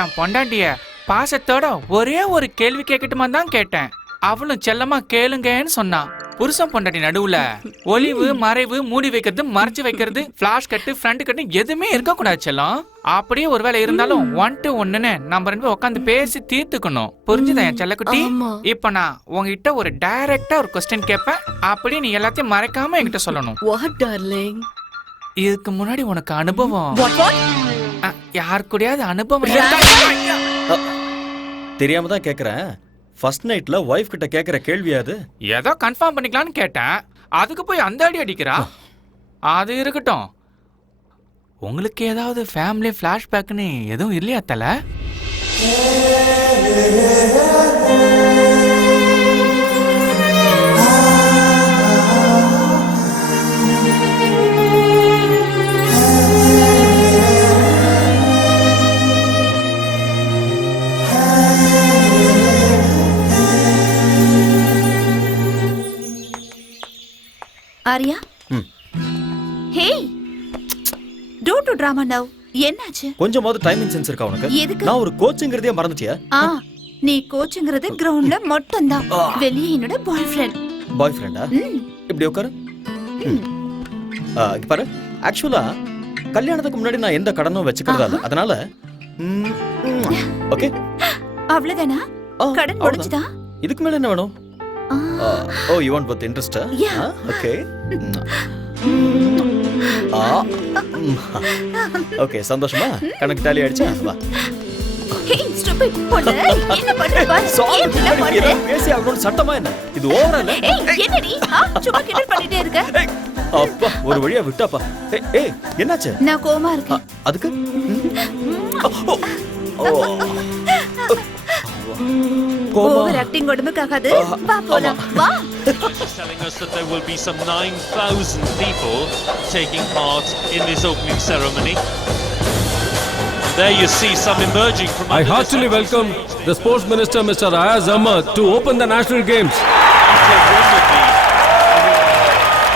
என் பொண்டாட்டிய பாசத்தோட ஒரே ஒரு கேள்வி கேட்கட்டுமா தான் கேட்டேன். அவளும் செல்லமா கேளுங்கன்னு சொன்னான். புருஷன் பொண்டாட்டி நடுவுல ஒளிவு மறைவு, மூடி வைக்கிறது, மறைச்சு வைக்கிறது, பிளாஷ் கட்டு, ஃப்ரண்ட் கட்டு எதுவுமே இருக்க கூடாது செல்லம். அப்படியே ஒருவேளை இருந்தாலும் 1 to 1ன்னு நம்ம 2 பேரும் உட்காந்து பேசி தீர்த்துக்கணும். புரிஞ்சுதா என் செல்லக்குட்டி? இப்ப நான் உங்ககிட்ட ஒரு டைரக்டா ஒரு கொஸ்டின் கேட்பேன், அப்படியே நீ எல்லாத்தையும் மறைக்காம என்கிட்ட சொல்லணும். இதுக்கு முன்னாடி உனக்கு அனுபவம் யார் கூடயாவது அனுபவம் தெரியாம தான் கேக்குறேன். ஃபர்ஸ்ட் நைட்ல ஒய்ஃப் கிட்ட கேக்குற கேள்வி அது? ஏதோ கன்ஃபார்ம் பண்ணிக்கலாம்னு கேட்டேன், அதுக்கு போய் அந்த அடி அடிக்கிறா. அது இருக்கட்டும், உங்களுக்கு ஏதாவது ஃபேமிலி ஃபிளாஷ்பேக்னு எதுவும் இல்லையா தல? ஆரியா, ஹே, டோன்ட் டு டிராமா நவ். என்னாச்சு? கொஞ்சமாவது டைமிங் சென்ஸ் இருக்கா உனக்கு? எதுக்கு? நான் ஒரு கோச்சுங்கிறதே மறந்துட்டியா? நீ கோச்சுங்கிறது கிரவுண்ட்ல மட்டும் தான். வெளியே என்னோட பாய் ஃப்ரெண்டா? இப்படி உட்காரு. இங்க பாரு, ஆக்சுவலா கல்யாணத்துக்கு முன்னாடி நான் எந்த கடனும் வச்சுக்கிறதா இல்ல. அதனால ஓகே, அவ்வளவுதானா? கடன் முடிஞ்சுதா? இதுக்கு மேல என்ன வேணும்? Oh, you want both interest? Yeah. Okay. Okay, சந்தோஷமா? கணக்கு டாலி ஆயிடுச்சா? வா. Hey, stupid பொண்ணு, என்ன பண்ற பாரு? ஏன் பண்ற? பேசி அவனோட சட்டமா என்ன? இது ஓவரா இல்ல? ஏய், என்னடி? சும்மா கிண்டல் பண்ணிட்டே இருக்க? அப்பா, ஒரு வழியா விட்டாப்பா. ஏய், என்னாச்சு? நான் கோவமா இருக்கேன். அதுக்கு? ஓவர் ஆக்டிங் உடம்புக்காகாது. வா போலாம். வா. Telling us that there will be some 9,000 people taking part in this opening ceremony. There you see some emerging from. I heartily welcome the Sports Minister, Mr. Ayaz Ahmad, to open the National Games.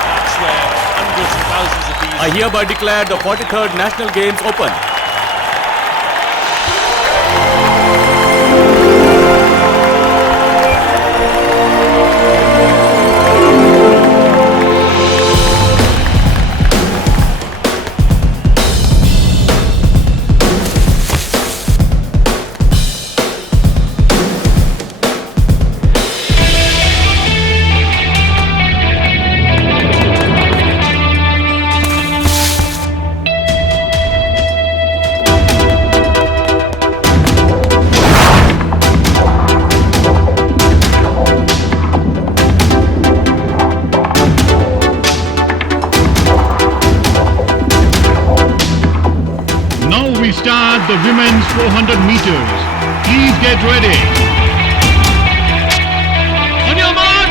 That's where hundreds and thousands of these. I hereby declare the 43rd National Games open. Start the women's 400 meters. Please get ready. On your mark.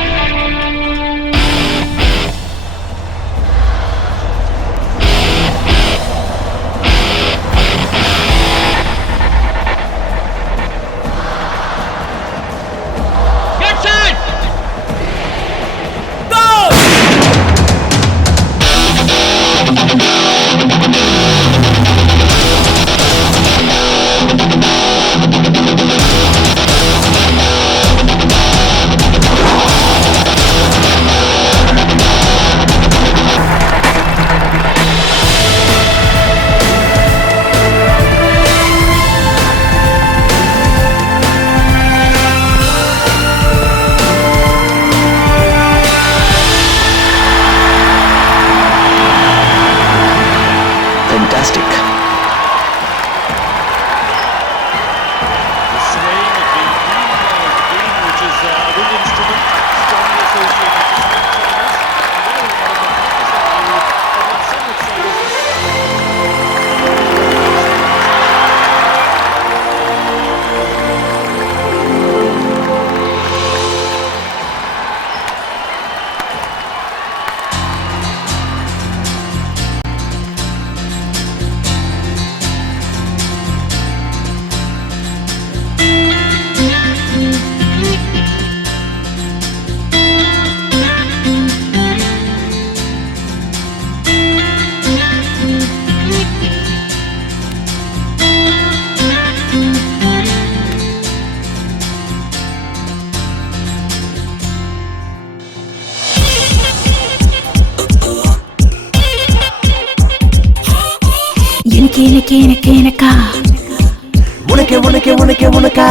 Get set. Go. எனக்கா உனக்கே உனக்கே உனக்கே உனக்கா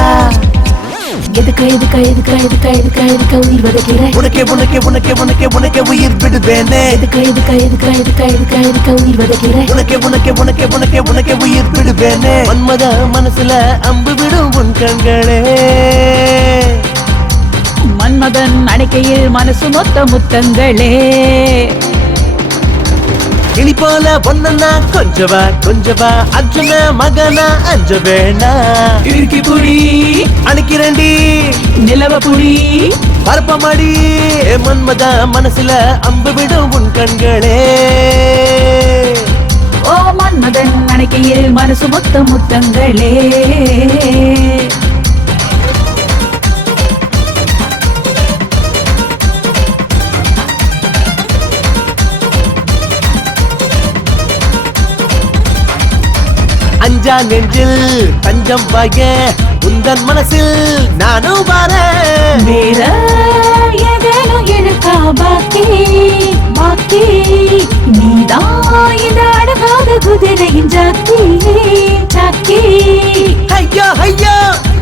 எதுக்கா உயிர் வதைக்கிற உனக்கே உனக்கே உனக்கே உனக்கே உனக்கே உயிர் விடுவேனே எதுக்கா உயிர் வதைக்கிற உனக்கே உனக்கே உனக்கே உனக்கே உனக்கே உயிர் விடுவேனே மன்மத மனசுல அம்பு விடும் உன் கண்களே மன்மதன் அணைக்கையில் மனசு மொத்த முத்தங்களே கிளி போல பொண்ணா கொஞ்சவா அர்ஜுன மகனா அஞ்ச வேணா இறுக்கி புடி அணைக்கிறண்டி நிலவ புடி பரப்பமாடி மன்மத மனசுல அம்பு விடும் உன் கண்களே ஓ மன்மதன் அணைக்கையில் மனசு மொத்த முத்தங்களே அஞ்சா நெஞ்சில் தஞ்சம் வாய உந்தன் மனசில் நானும் வரேன் வேற ஏதேனும் இருக்கா பாக்கி நீதான் இந்த அழகாத குதிரையின் ஜாக்கி ஐயோ ஐயோ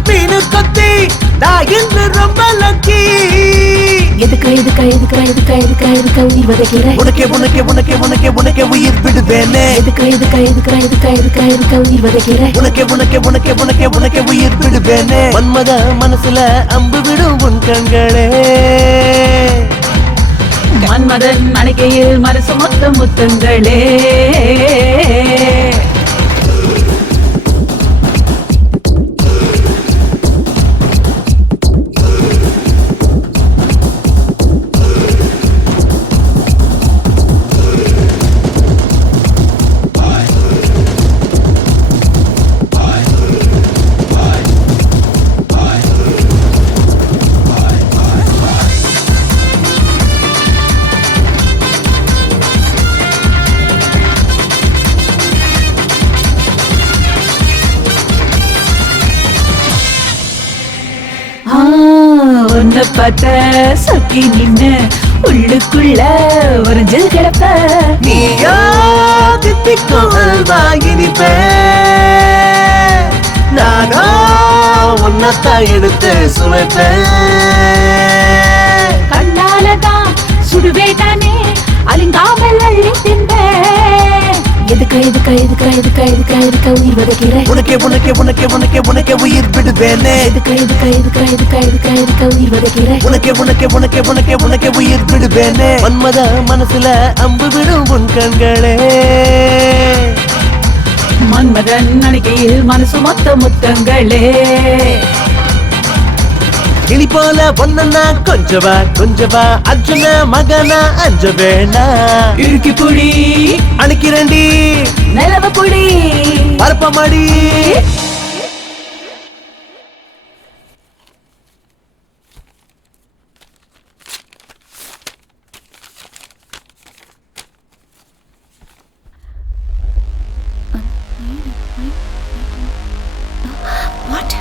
மீனு கொத்தி நான் இன்று ரொம்ப லக்கி எதுக்கா உயிர் வதைக்கிற உனக்கே உனக்கே உனக்கே உனக்கே உனக்கே உயிர் விடுவேனே எதுக்கா உயிர் வதைக்கிற உனக்கே உனக்கே உனக்கே உனக்கே உனக்கே உயிர் விடுவேனே மன்மத மனசுல அம்பு விடும் உன் கண்களே மன்மதன் அணைக்கையில் மனசு மொத்த முத்தங்களே உன்னை பார்த்த சொக்கி நின்னு உள்ளுக்குள்ள ஒரு ஜல் கிடப்ப நீயோ தித்திக்கும் அல்வா இனிப்பே நானோ உன்னத்தான் எடுத்து சுவைப்பேன் கண்ணாலதான் சுடுவேட்டானே அலிங்காமல் அள்ளி தின்பேன் எதுக்கா உயிர் வதைக்கிற உனக்கே உனக்கே உனக்கே உனக்கே உனக்கே உயிர் விடுவேனே எதுக்கா உயிர் வதைக்கிற உனக்கே உனக்கே உனக்கே உனக்கே உனக்கே உயிர் விடுவேனே மன்மத மனசுல அம்பு விடும் உன் கண்களே மன்மதன் அணைக்கையில் மனசு மொத்த முத்தங்களே கிளி போல பொண்ணா கொஞ்சவா அர்ஜுன மகனா அஞ்ச வேணா இறுக்கி புடி அணைக்கிறண்டி நிலவ புடி பரப்பமாடி What?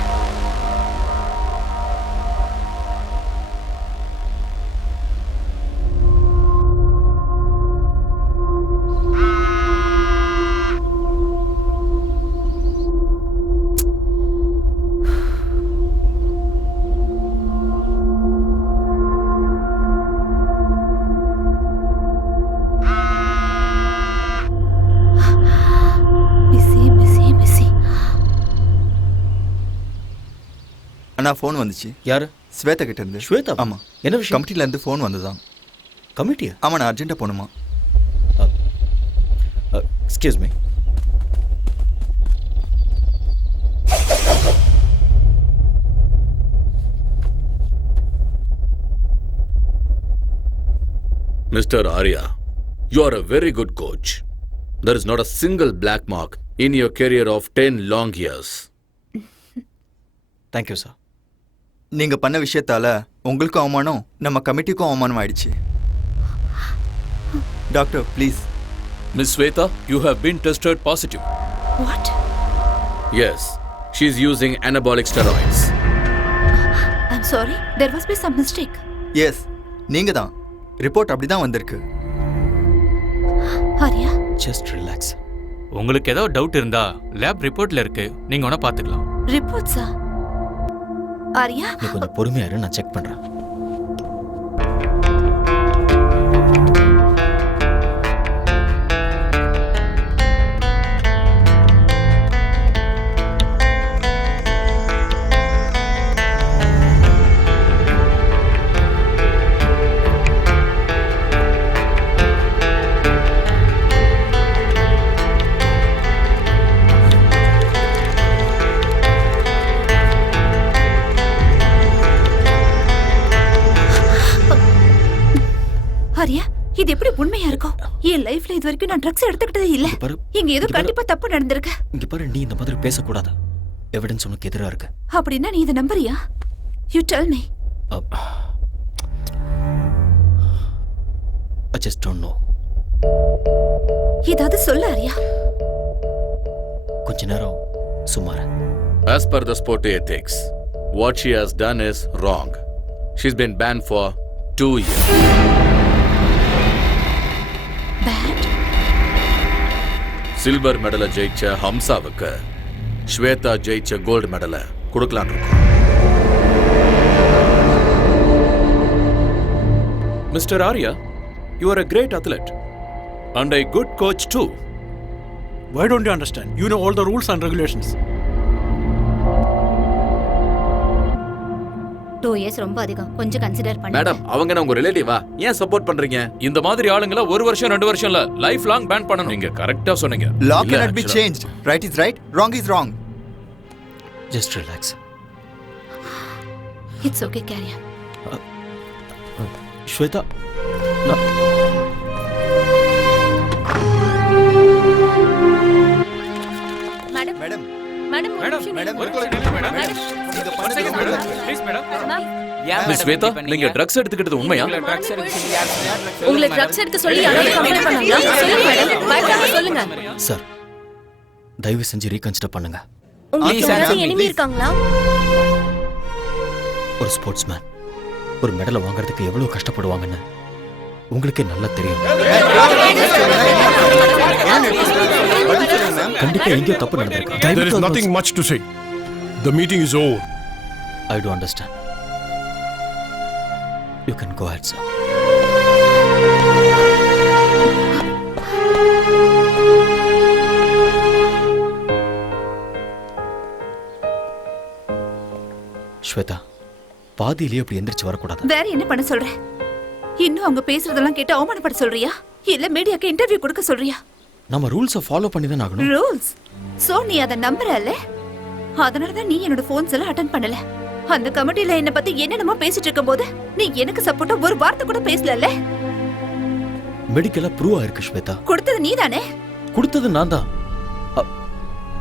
Busy. அண்ணா ஃபோன் வந்துச்சு. யாரு? ஸ்வேதா கிட்ட இருந்து. ஸ்வேதா? ஆமா. என்ன விஷயம்? கமிட்டில இருந்து ஃபோன் வந்ததான். கமிட்டியா? ஆமா, நான் அர்ஜென்ட்டா போணுமா. Excuse me. Mr. Arya, you are a very good coach. There is not a single black mark in your career of 10 long years. Thank you sir. நீங்க பண்ண விஷயத்தால உங்களுக்கும் அவமானம், நம்ம கமிட்டிக்கும் அவமானம் ஆயிடுச்சு. Doctor, please. Miss Sweta, you have been tested positive. What? Yes, she is using anabolic steroids. I'm sorry, there must be some mistake. Yes, நீங்க தான். Report அப்படிதான் வந்திருக்கு. Arya, just relax. உங்களுக்கு ஏதோ டவுட் இருந்தா லேப் ரிப்போர்ட்ல இருக்கு, நீங்க வேணா பாத்துக்கலாம். ரிப்போர்ட்ஸா? ஆரியா, நீ கொஞ்சம் பொறுமையா இரு, நான் செக் பண்றேன். ஆரியா, இது எப்படி உண்மையா இருக்கும்? என் லைஃப்ல இது வரைக்கும் நான் ட்ரக்ஸ் எடுத்துக்கிட்டதே இல்ல. இங்க ஏதோ கண்டிப்பா தப்பு நடந்திருக்கு. இங்க பாரு, நீ இந்த மாதிரி பேசக்கூடாது. எவிடன்ஸ் உனக்கு எதிரா இருக்கு. அப்படின்னா நீ இதை நம்புறியா? You tell me. I just don't know. ஏதாவது சொல்ல ஆரியா. கொஞ்ச நேரம் சும்மா இரு. As per the sport ethics, what she has done is wrong. She's been banned for 2 years. Banned? Silver மெடலை ஜெயிச்ச ஹம்சாவுக்கு ஸ்வேதா ஜெயிச்ச கோல்டு மெடலை கொடுக்கலான்னு இருக்கோம். Mr. Arya, you are a great athlete and a good coach too. Why don't you understand? You know all the rules and regulations. 2 years ரொம்ப அதிகம், கொஞ்சம் consider பண்ணுங்க. Madam, அவங்க என்ன உங்க ரிலேட்டிவா? ஏன் சப்போர்ட் பண்றீங்க? இந்த மாதிரி ஆளுங்கள 1 வருஷம் 2 வருஷம் இல்ல, லைஃப் லாங் பேன் பண்ணனும். நீங்க கரெக்ட்டா சொன்னீங்க. Law cannot be changed. Right is right, wrong is wrong. Just relax. It's okay, carry on. Shweta, madam madam madam madam ஒரு நிமிஷம் மேடம். நீங்க ஒரு second madam, please madam. Miss Shweta, நீங்க ட்ரக்ஸ் எடுத்துக்கிட்டது உண்மையா? உங்களை ட்ரக்ஸ் எடுக்க சொல்லி யாராவது கம்ப்ளைன்ட் பண்ணாங்களா? சொல்லுங்க மேடம், பயப்படாம சொல்லுங்க. சார், தயவு செஞ்சு ரீகன்சிடர் பண்ணுங்க. உங்களுக்கு யாராவது எனிமி இருக்காங்களா? ஒரு ஸ்போர்ட்ஸ்மேன் ஒரு மெடலை வாங்குறதுக்கு எவ்வளவு கஷ்டப்படுவாங்கன்னு உங்களுக்கே நல்லா தெரியும். கண்டிப்பா எங்கேயோ தப்பு நடந்திருக்கு. There is nothing much to say. The meeting is over. I do understand. You can go ahead, sir. Shweta, பாதியிலேயே அப்படி எந்திரிச்சு வரக்கூடாது. வேற என்ன பண்ண சொல்ற? இன்னும் அவங்க பேசுறதெல்லாம் கேட்டு அவமானப்பட சொல்றியா? இல்ல மீடியாக்கு இன்டர்வியூ கொடுக்க சொல்றியா? நம்ம ரூல்ஸை ஃபாலோ பண்ணி தான் ஆகணும். ரூல்ஸ்? சோ நீ அத நம்பறல? அதனால தான் நீ என்னோட போன்ஸ் எல்லாம் அட்டெண்ட் பண்ணல. அந்த கமிட்டில என்ன பத்தி என்னென்னமோ பேசிட்டு இருக்கும்போது நீ எனக்கு சப்போர்ட்டா ஒரு வார்த்தை கூட பேசலல்ல. மெடிக்கலா ப்ரூவ் ஆயிருக்கு ஸ்வேதா. கொடுத்தது நீதானே? கொடுத்தது நான் தான்.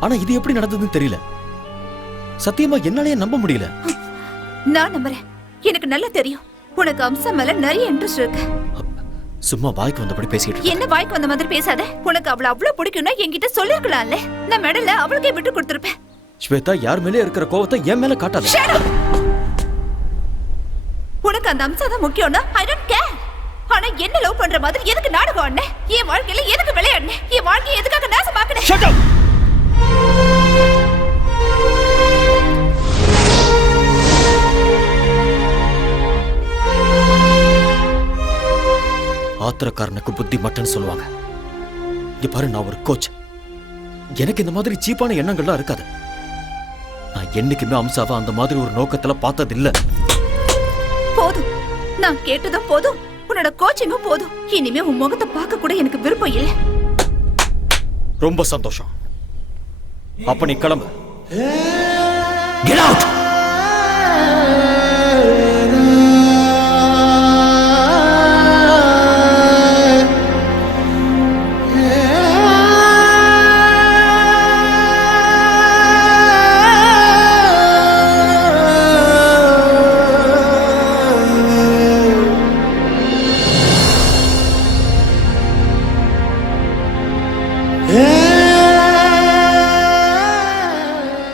ஆனா இது எப்படி நடந்ததுன்னு தெரியல. சத்தியமா என்னாலயே நம்ப முடியல. நான் நம்புறேன். எனக்கு நல்லா தெரியும் உனக்கு அம்சா மேல நிறைய இன்ட்ரெஸ்ட் இருக்கு. சும்மா வாய்க்கு வந்தபடி பேசிட்டு என்ன வாய்க்கு வந்த மாதிரி பேசாத. உனக்கு அவளை அவ்வளவு பிடிக்கும்னா என்கிட்ட சொல்லிருக்கலாம்ல. நான் மெடல அவளுக்கே விட்டு கொடுத்திருப்பேன். ஸ்வேதா, யார் மேலே இருக்கிற கோவத்தை என் மேல காட்டாத. உனக்கு அந்த அம்சா தான் முக்கியம்னா ஐ டோன்ட் கேர். ஆனா என்ன லவ் பண்ற மாதிரி எதுக்கு நாடகம் ஆடுன? என் வாழ்க்கையில எதுக்கு விளையாடுன? என் வாழ்க்கையை எதுக்காக நாசமாக்குன? Shut up. ஆத்திரக்காரனுக்கு புத்தி மட்டும்னு சொல்லுவாங்க. இங்க பாரு, நான் ஒரு கோச். எனக்கு இந்த மாதிரி சீப்பான எண்ணங்கள்லாம் இருக்காது. நான் என்னைக்குமே அம்சாவை அந்த மாதிரி ஒரு நோக்கத்துல பார்த்தது இல்ல. போதும், நான் கேட்டதும் போதும், உன்னோட கோச்சிங்கும் போதும். இனிமே உன் முகத்தை பார்க்க கூட எனக்கு விருப்பம் இல்லை. ரொம்ப சந்தோஷம். அப்ப நீ கிளம்பு. Get out.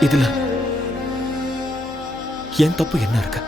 இதுல என் தப்பு என்ன இருக்கு?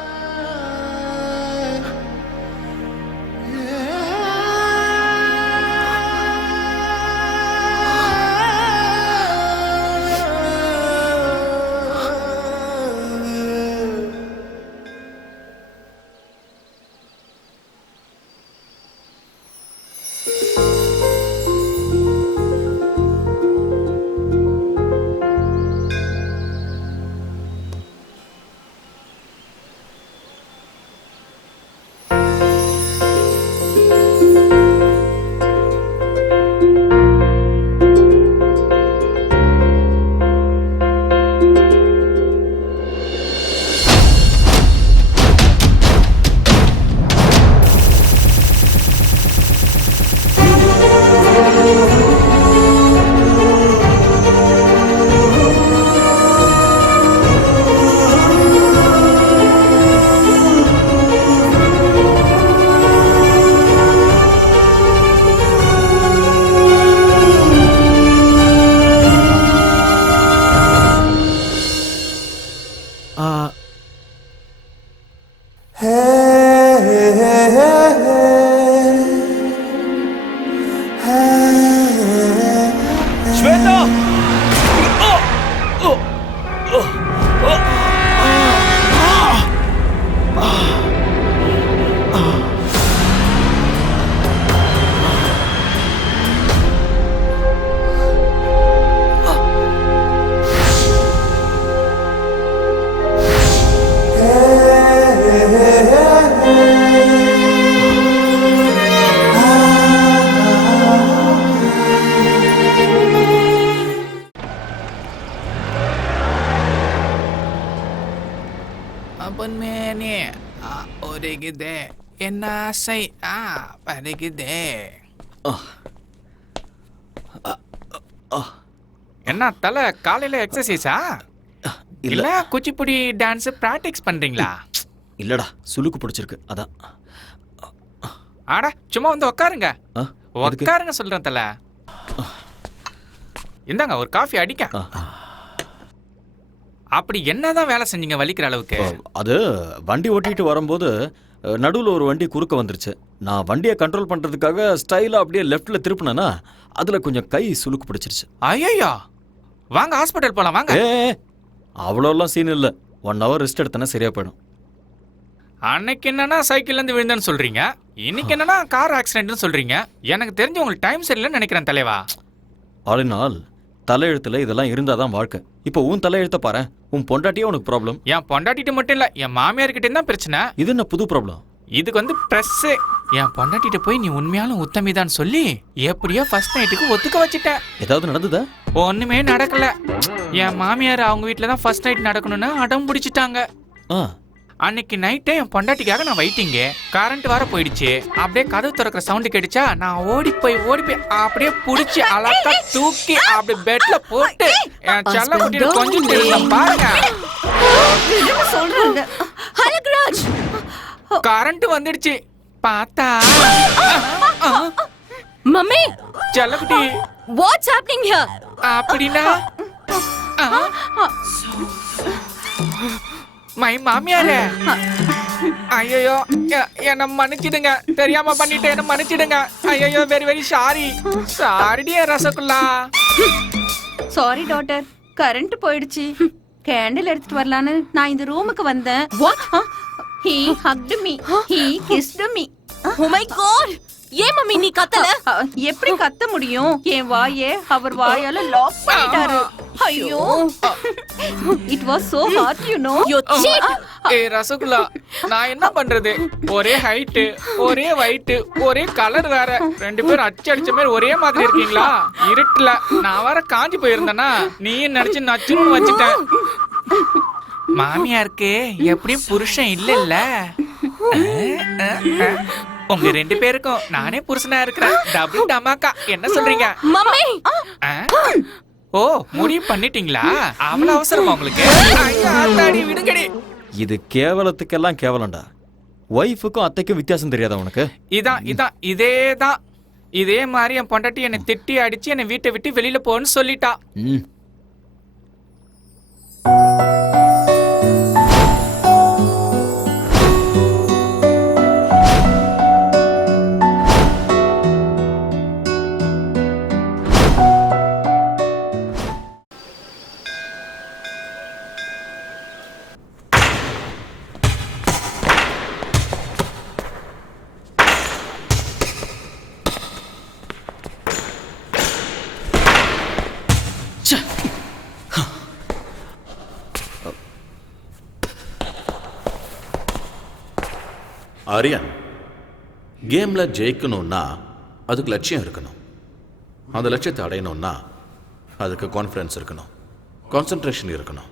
ஒருகுதே என்ன ஆசை பருகுதே. என்ன தலை காலையில எக்ஸசைஸா இல்ல குச்சிப்புடி டான்ஸ் பிராக்டிஸ் பண்றீங்களா? இல்லடா சுளுக்கு பிடிச்சிருக்கு அதான். ஆடா சும்மா வந்து உட்காருங்க. உட்காருங்க சொல்றேன் தல. இந்தாங்க ஒரு காஃபி அடிக்க. அப்படி என்னதான் வேலை செஞ்சீங்க வலிக்கிற அளவுக்கு? அது வண்டி ஓட்டிட்டு வரும்போது நடுவில் ஒரு வண்டி குறுக்க வந்துருச்சு. நான் வண்டியை கண்ட்ரோல் பண்றதுக்காக ஸ்டைலா அப்படியே லெஃப்ட்ல திருப்பினேன்னா அதுல கொஞ்சம் கை சுளுக்கு பிடிச்சிருச்சு. ஐயோ வாங்க ஹாஸ்பிட்டல் போலாம் வாங்க. அவ்வளோலாம் சீன் இல்லை. 1 hour ரெஸ்ட் எடுத்தனா சரியா போயிடும். அன்னைக்கு என்னன்னா சைக்கிள்ல இருந்து விழுந்தேன்னு சொல்றீங்க, இன்னைக்கு என்னன்னா கார் ஆக்சிடென்ட்னு சொல்றீங்க. எனக்கு தெரிஞ்சு உங்களுக்கு டைம் சரியில்லைன்னு நினைக்கிறேன் தலைவா. ஆல் இன் ஆல் தலையெழுத்துல இதெல்லாம் இருந்தாதான் வாழ்க்கை. இப்போ உன் தலையெழுத்த பாரு. உன் பொண்டாட்டியே உனக்கு ப்ராப்ளம். என் பொண்டாட்டிட்டு மட்டும் இல்ல, என் மாமியார்கிட்ட தான் பிரச்சனை. இது என்ன புது ப்ராப்ளம்? இதுக்கு வந்து பிரஸ். என் பொண்டாட்டிட்ட போய் நீ உண்மையாலும் உத்தமிதான் சொல்லி எப்படியோ ஃபர்ஸ்ட் நைட்டுக்கு ஒத்துக்க வச்சுட்டேன். ஏதாவது நடந்ததா? ஒண்ணுமே நடக்கல. என் மாமியார் அவங்க வீட்டுல தான் ஃபர்ஸ்ட் நைட் நடக்கணும்னு அடம் பிடிச்சிட்டாங்க. அன்னைக்கு நைட்டே என் பொண்டாட்டிக்காக நான் வெயிட்டிங்க. கரண்ட் வர போயிடுச்சு. அப்படியே கதவு திறக்கிற சவுண்ட் கேட்டுச்சா, நான் ஓடி போய் அப்படியே புடிச்சு அழகா தூக்கி அப்படி பெட்ல போட்டு என் செல்ல குட்டியில கொஞ்சம் தெரியும் பாருங்க. கரண்ட் வந்துடுச்சு. பார்த்தா மம்மி செல்லக்குட்டி வாட்ஸ் ஹேப்பனிங் ஹியர்? அப்படினா மை மாமியாரே, ஐயோ என்ன மன்னிச்சிடுங்க, தெரியாம பண்ணிட்டு என்ன மன்னிச்சிடுங்க. ஐயோ very very sorry rasgulla. Sorry daughter, current போயிடுச்சு. கேண்டில் எடுத்துட்டு வரலான்னு நான் இந்த ரூமுக்கு வந்தேன். He hugged me. He kissed me. Oh my god! ஏன் மம்மி நீ கத்தல? எப்படி கத்த முடியும்? என் வாயே அவர் வாயால லாக் பண்ணிட்டாரு. ஐயோ, it was so hard, you know. You cheat. Rasgulla, நான் என்ன பண்றது? ஒரே ஹைட், ஒரே weight, ஒரே கலர் வேற. 2 பேரும் அடிச்ச மாதிரி ஒரே மாதிரி இருக்கீங்களா? இருட்டுல நான் வேற காஞ்சி போயிருந்தேனா, நீ நினைச்சு நச்சுன்னு வச்சிட்டேன். மாமியாருக்கு எப்படியும் புருஷன் இல்ல. உங்க 2 பேருக்கும் நானே புருஷனா இருக்கிறேன். டபுள் டமாக்கா. என்ன சொல்றீங்க மம்மி? ஓ முடிவு பண்ணிட்டீங்களா? அவ்வளவு அவசரமா உங்களுக்கு? ஆத்தாடி விடுங்கடி. இது கேவலத்துக்கெல்லாம் கேவலம்டா. ஒய்ஃபுக்கும் அத்தைக்கும் வித்தியாசம் தெரியாதா உனக்கு? இதேதான். இதே மாதிரி என் பொண்டாட்டி என்னை திட்டி அடிச்சு என்னை வீட்டை விட்டு வெளியில போன்னு சொல்லிட்டா. ஆரியன், கேம்ல ஜெயிக்கணும்னா அதுக்கு லட்சியம் இருக்கணும். அந்த லட்சியத்தை அடையணும்னா அதுக்கு கான்ஃபிடன்ஸ் இருக்கணும், கான்சென்ட்ரேஷன் இருக்கணும்.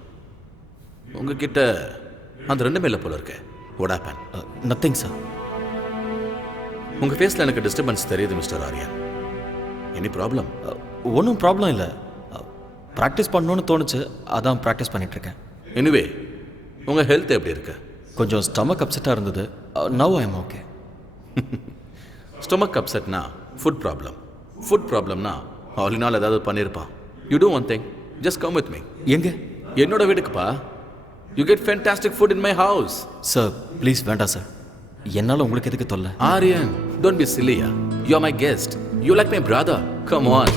உங்ககிட்ட அந்த 2மே இல்லை போல இருக்கு. What happen? Nothing sir. உங்க ஃபேஸ்ல எனக்கு டிஸ்டர்பன்ஸ் தெரியுது மிஸ்டர் ஆரியன். Any problem? ஒன்றும் ப்ராப்ளம் இல்லை. ப்ராக்டிஸ் பண்ணணும்னு தோணுச்சு, அதான் ப்ராக்டிஸ் பண்ணிட்டு இருக்கேன். எனிவே உங்க ஹெல்த் எப்படி இருக்கு? கொஞ்சம் ஸ்டமக் அப்செட்டாக இருந்தது. Now I am okay. Stomach அப்செட்னா ஃபுட் ப்ராப்ளம். ஃபுட் ப்ராப்ளம்னா ஆல் இன் ஆல் ஏதாவது பண்ணியிருப்பான். You do one thing, just come with me. எங்க? என்னோட வீட்டுக்குப்பா. You get fantastic food in my house. Sir please வேண்டாம் சார். என்னால் உங்களுக்கு எதுக்கு தொல்லை? ஆரியன், டோன்ட் பி சில்லியா. You are my guest. You like my brother. Come on.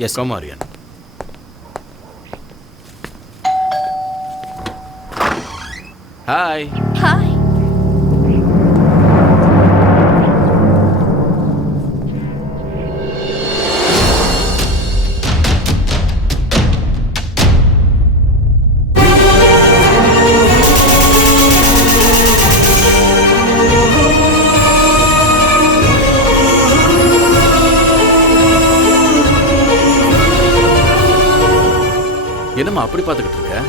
Yes, come Aryan. Hi. Hi. என்னம்மா அப்படி பார்த்துக்கிட்டு இருக்க?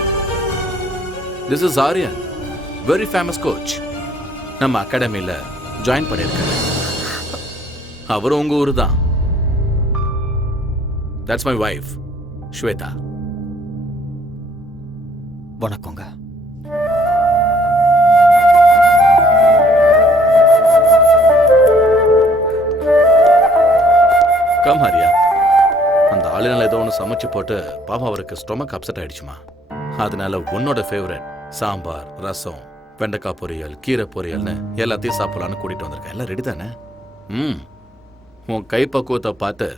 This is Aryan, very famous coach. நம்ம அகாடமியில் ஜாயின் பண்ணியிருக்காரு. அவரும் உங்க ஊரு தான். That's my wife Shweta. வணக்கங்க. கம் ஹரியா. அந்த ஆளுநர் ஏதோ ஒன்று சமைச்சு போட்டு பாவம் அவருக்கு ஸ்டொமக் அப்செட் ஆயிடுச்சுமா. அதனால உன்னோட ஃபேவரட் சாம்பார், ரசம், வெண்டைக்காய் பொரியல், கீரை பொரியல்னு எல்லாத்தையும் சாப்பிடலான்னு கூட்டிட்டு வந்திருக்கேன். எல்லாம் ரெடி தானே? உன் கை பக்குவத்தை பார்த்து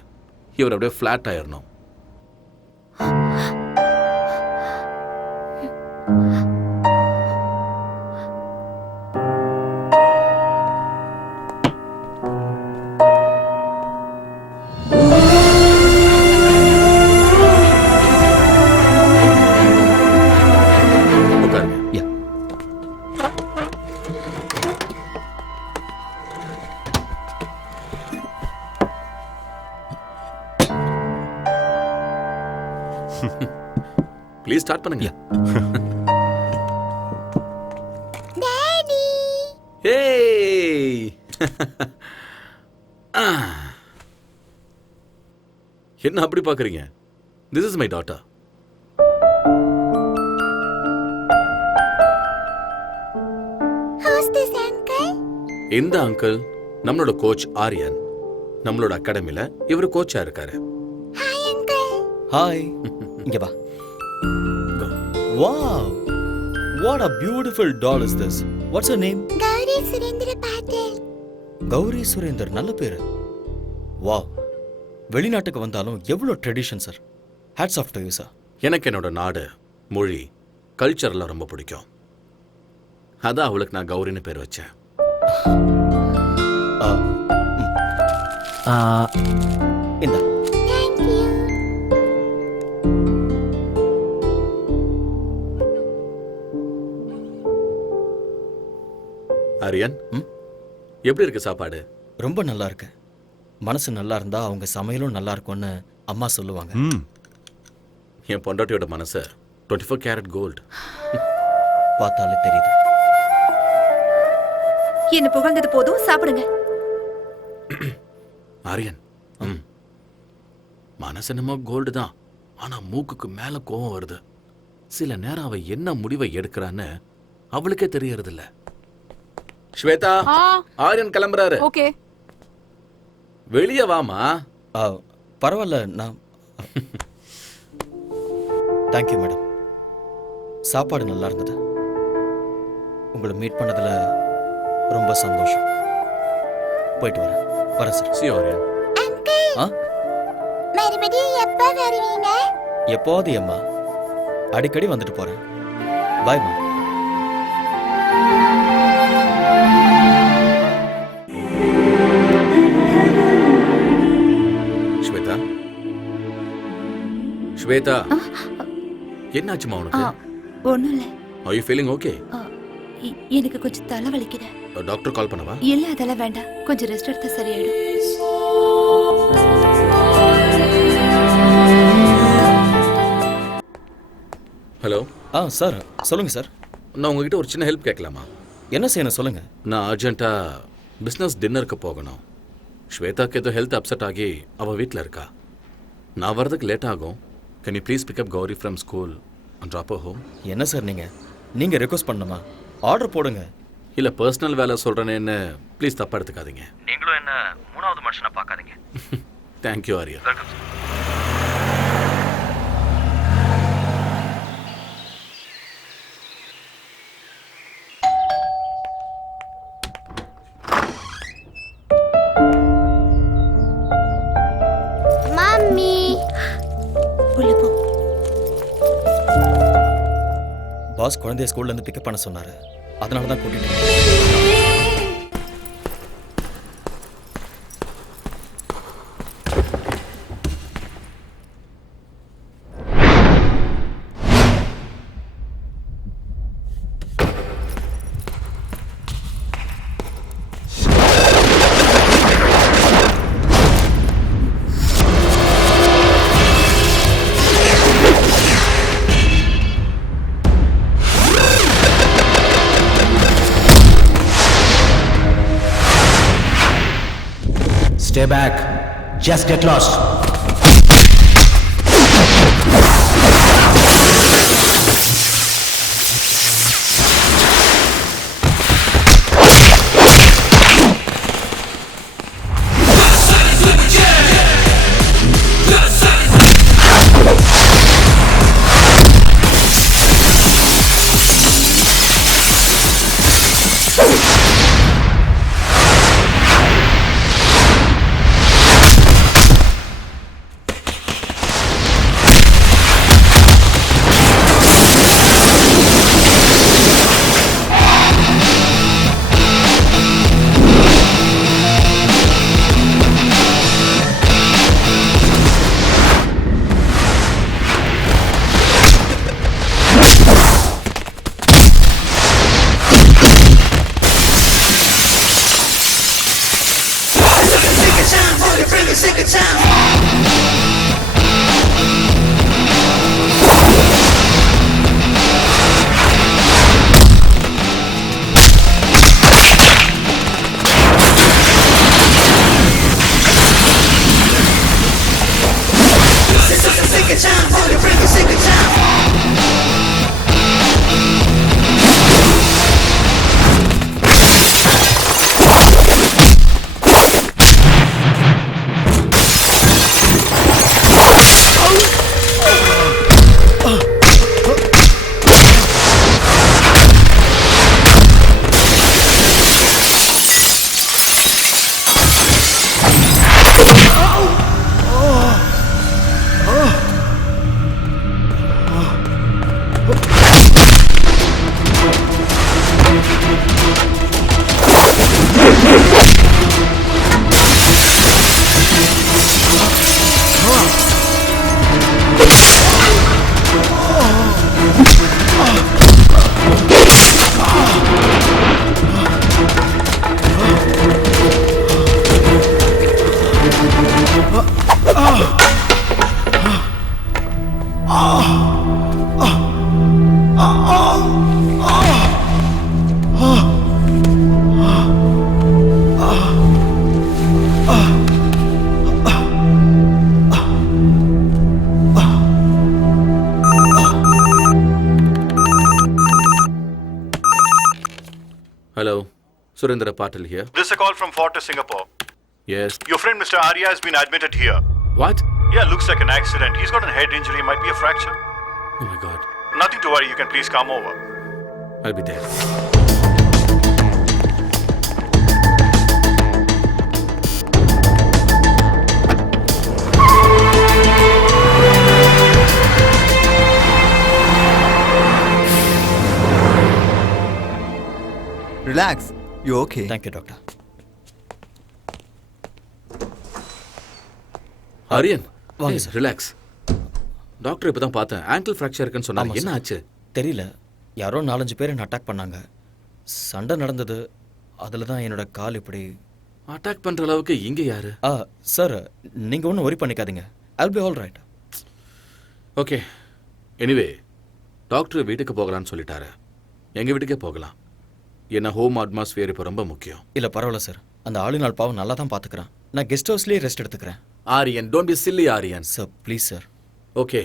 இவர் அப்படியே ஃப்ளாட் ஆயிடணும். ப்ளீஸ் ஸ்டார்ட் பண்ணுங்க. டாடி. ஏய். என்ன அப்படி பாக்குறீங்க? This is my daughter. Who's this uncle? இந்த அங்கிள் நம்மளோட கோச் ஆரியன். நம்மளோட அகாடமில இவர் கோச்சா இருக்காரு. Hi uncle. ஹாய். இங்க வா. Wow! What a beautiful doll is this? What's her name? Gowri Surendra பாட்டில். கௌரி சுரேந்தர், நல்ல பேரு. வாவ். வெளிநாட்டுக்கு வந்தாலும் எவ்வளோ tradition sir. Hats off to you sir. எனக்கு என்னோட நாடு, மொழி, கல்ச்சர்லாம் ரொம்ப பிடிக்கும். அதான் அவளுக்கு நான் கௌரின்னு பேர் வச்சேன். இந்த ஆரியன், எப்படி இருக்கு சாப்பாடு? ரொம்ப நல்லா இருக்கு. மனசு நல்லா இருந்தா அவங்க சமையலும் நல்லா இருக்கும்னு அம்மா சொல்லுவாங்க. என் பொண்டாட்டியோட மனசு 24 கேரட் கோல்டு. பார்த்தாலே தெரியுது. என்ன புகழ்ந்தது போதும், சாப்பிடுங்க. ஆரியன், மனசு என்னமோ கோல்டு தான், ஆனா மூக்குக்கு மேல கோவம் வருது. சில நேரம் அவ என்ன முடிவை எடுக்கிறான்னு அவளுக்கே தெரியறது இல்ல. ஸ்வேதா, ஆரியன் கிளம்புறாரு. ஓகே. வெளியே வாமா. பரவாயில்ல, நான் தேங்க்யூ மேடம். சாப்பாடு நல்லா இருந்தது. உங்களை மீட் பண்ணதுல ரொம்ப சந்தோஷம். போயிட்டு வரேன் சார். சி ஆரியன். மறுபடியும் எப்ப வருவீங்க? எப்போது அம்மா, அடிக்கடி வந்துட்டு போறேன். பாய்மா. ஸ்வேதா, ஸ்வேதா, என்னாச்சுமா உனக்கு? ஒண்ணும் இல்ல. Are you feeling okay? எனக்கு கொஞ்சம் தலை வலிக்குது. டாக்டர் கால் பண்ணவா? இல்ல, அதெல்லாம் வேண்டாம். கொஞ்சம் ரெஸ்ட் எடுத்தா சரியாயிடும். ஹலோ. சார் சொல்லுங்க சார். நான் உங்ககிட்ட ஒரு சின்ன ஹெல்ப் கேட்கலாமா? என்ன செய்யணும் சொல்லுங்க. நான் அர்ஜென்ட்டா பிஸ்னஸ் டின்னருக்கு போகணும். ஸ்வேதாக்கு ஏதோ ஹெல்த் அப்செட் ஆகி அவள் வீட்டில் இருக்கா. நான் வரதுக்கு லேட் ஆகும். Can you please pick up Gauri from school and drop home? என்ன சார் நீங்க ரெக்வஸ்ட் பண்ணணுமா? ஆர்டர் போடுங்க. இல்லை, பர்சனல் வேலை சொல்கிறேன்னு ப்ளீஸ் தப்பாக எடுத்துக்காதீங்க. நீங்களும் என்ன மூணாவது மனுஷனா பார்க்காதீங்க. தேங்க்யூ ஆரியா. மம்மி. உள்ள போ. பாஸ் குழந்தைய ஸ்கூல்ல இருந்து பிக்கப் பண்ண சொன்னாரு. அதனால தான் கூட்டிட்டு Stay back. Just get lost. Hello, Surendra Patil here. This is a call from Fortis, Singapore. Yes. Your friend Mr. Arya has been admitted here. What? Yeah, looks like an accident. He's got a head injury, might be a fracture. Oh my God. Nothing to worry, you can please come over. I'll be there. Relax. You okay? Thank you, doctor. Aryan வாங்க sir. Relax. Doctor இப்போ தான் பார்த்தேன். Angle fracture இருக்குன்னு சொன்னாங்க. என்ன ஆச்சு? தெரியல. யாரோ 4-5 பேர் என்ன அட்டாக் பண்ணாங்க. சண்டை நடந்தது. அதில் தான் என்னோட கால் இப்படி. அட்டாக் பண்ணுற அளவுக்கு இங்கே யாரு? சார் நீங்கள் ஒன்றும் ஒரி பண்ணிக்காதீங்க. I'll be all right. Okay. Anyway doctor வீட்டுக்கு போகலான்னு சொல்லிட்டாரு. எங்கள் வீட்டுக்கே போகலாம். என்ன ஹோம் அட்மாஸ்பியர் இப்போ ரொம்ப முக்கியம். இல்லை பரவாயில்ல சார். அந்த ஆளுநாள் பாவம் நல்லா தான் பார்த்துக்கிறேன். நான் கெஸ்ட் ஹவுஸ்லேயே ரெஸ்ட் எடுத்துக்கிறேன். Aryan, don't B chilli Aryan. Sir please sir. Okay,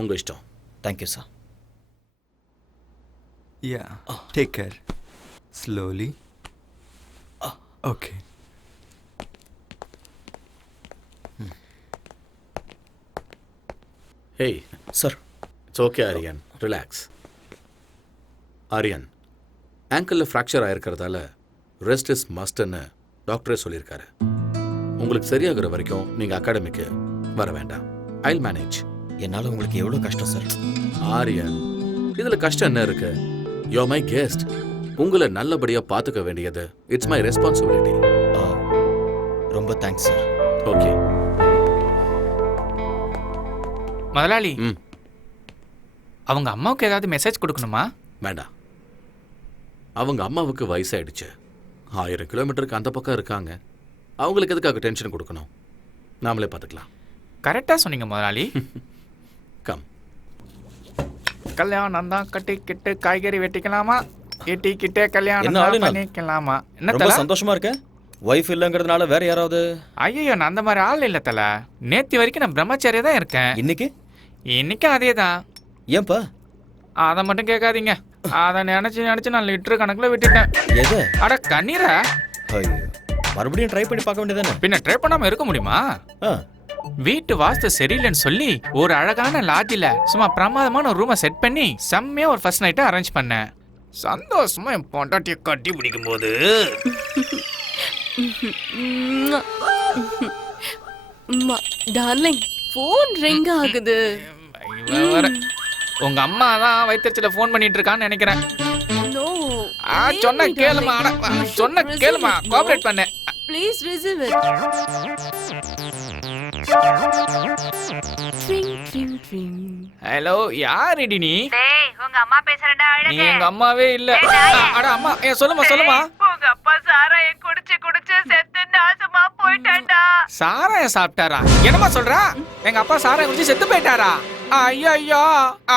உங்கள் இஷ்டம். Thank you sir. Yeah. Take care. Slowly. Okay. Hey. Sir. It's okay, Aryan. Relax. Aryan, ஆங்கிளில் ஃப்ராக்சர் ஆயிருக்கிறதால ரெஸ்ட் இஸ் மஸ்ட்னு டாக்டரே சொல்லியிருக்காரு. உங்களுக்கு சரியாகிற வரைக்கும் நீங்கள் அகாடமிக்கு வர வேண்டாம். ஐல் மேனேஜ். என்னால் உங்களுக்கு எவ்வளோ கஷ்டம் சார். ஆரியன், இதில் கஷ்டம் என்ன இருக்கு? You my guest. உங்களை நல்லபடியாக பார்த்துக்க வேண்டியது இட்ஸ் மை ரெஸ்பான்சிபிலிட்டி. ரொம்ப தேங்க்ஸ் சார். ஓகே முதலாளி, அவங்க அம்மாவுக்கு ஏதாவது மெசேஜ் கொடுக்கணுமா? வேண்டாம். அவங்க அம்மாவுக்கு வயசாயிடுச்சு. 1000 கிலோமீட்டருக்கு அந்த பக்கம் இருக்காங்க. அவங்களுக்கு எதுக்காக டென்ஷன் கொடுக்கணும்? நாமளே பார்த்துக்கலாம். கரெக்டாக சொன்னீங்க முதலாளி. கம். கல்யாணம் தான் கட்டிக்கிட்டு காய்கறி வெட்டிக்கலாமா? எட்டிக்கிட்டே கல்யாணம் என்ன தான் பண்ணிக்கலாமா? ரொம்ப சந்தோஷமா இருக்க? ஒய்ஃப் இல்லைங்கிறதுனால வேற யாராவது? ஐயோ, நான் அந்த மாதிரி ஆள் இல்லை தல. நேற்று வரைக்கும் நான் பிரம்மச்சாரியா தான் இருக்கேன். இன்னைக்கும் அதே தான். ஏன்பா? அதை மட்டும் கேட்காதீங்க. அதை நினைச்சு நான் லிட்டர் கணக்குல விட்டுட்டேன். எது? அட கண்ணீரா? மறுபடியும் ட்ரை பண்ணி பார்க்க வேண்டியதானே? பின்ன ட்ரை பண்ணாம இருக்க முடியுமா? வீட்டு வாஸ்து சரியில்லைன்னு சொல்லி ஒரு அழகான லாட்ஜில் சும்மா பிரமாதமான ஒரு ரூமை செட் பண்ணி செம்மையா ஒரு ஃபர்ஸ்ட் நைட்டை அரேஞ்ச் பண்ணேன். சந்தோஷமா என் பொண்டாட்டியை கட்டி பிடிக்கும் போது டார்லிங், ஃபோன் ரிங் ஆகுது. உங்க அம்மா தான் வயிற்றுல ஃபோன் பண்ணிட்டு இருக்கான்னு நினைக்கிறேன். சொன்ன கேளுமா, சொன்ன கேளுமா, கோஆபரேட் பண்ண. Please receive it. ஹலோ, யாருடி நீ? டேய், உங்க அம்மா பேசுறடா. நீ எங்க அம்மாவே இல்ல. அட அம்மா, சொல்லுமா. உங்க அப்பா சாராய குடிச்சு செத்து நாசமா போயிட்டான்டா. சாராயம் சாப்பிட்டாரா? என்னமா சொல்றா? எங்க அப்பா சாராயம் குடிச்சு செத்து போயிட்டாரா? ஐயோ,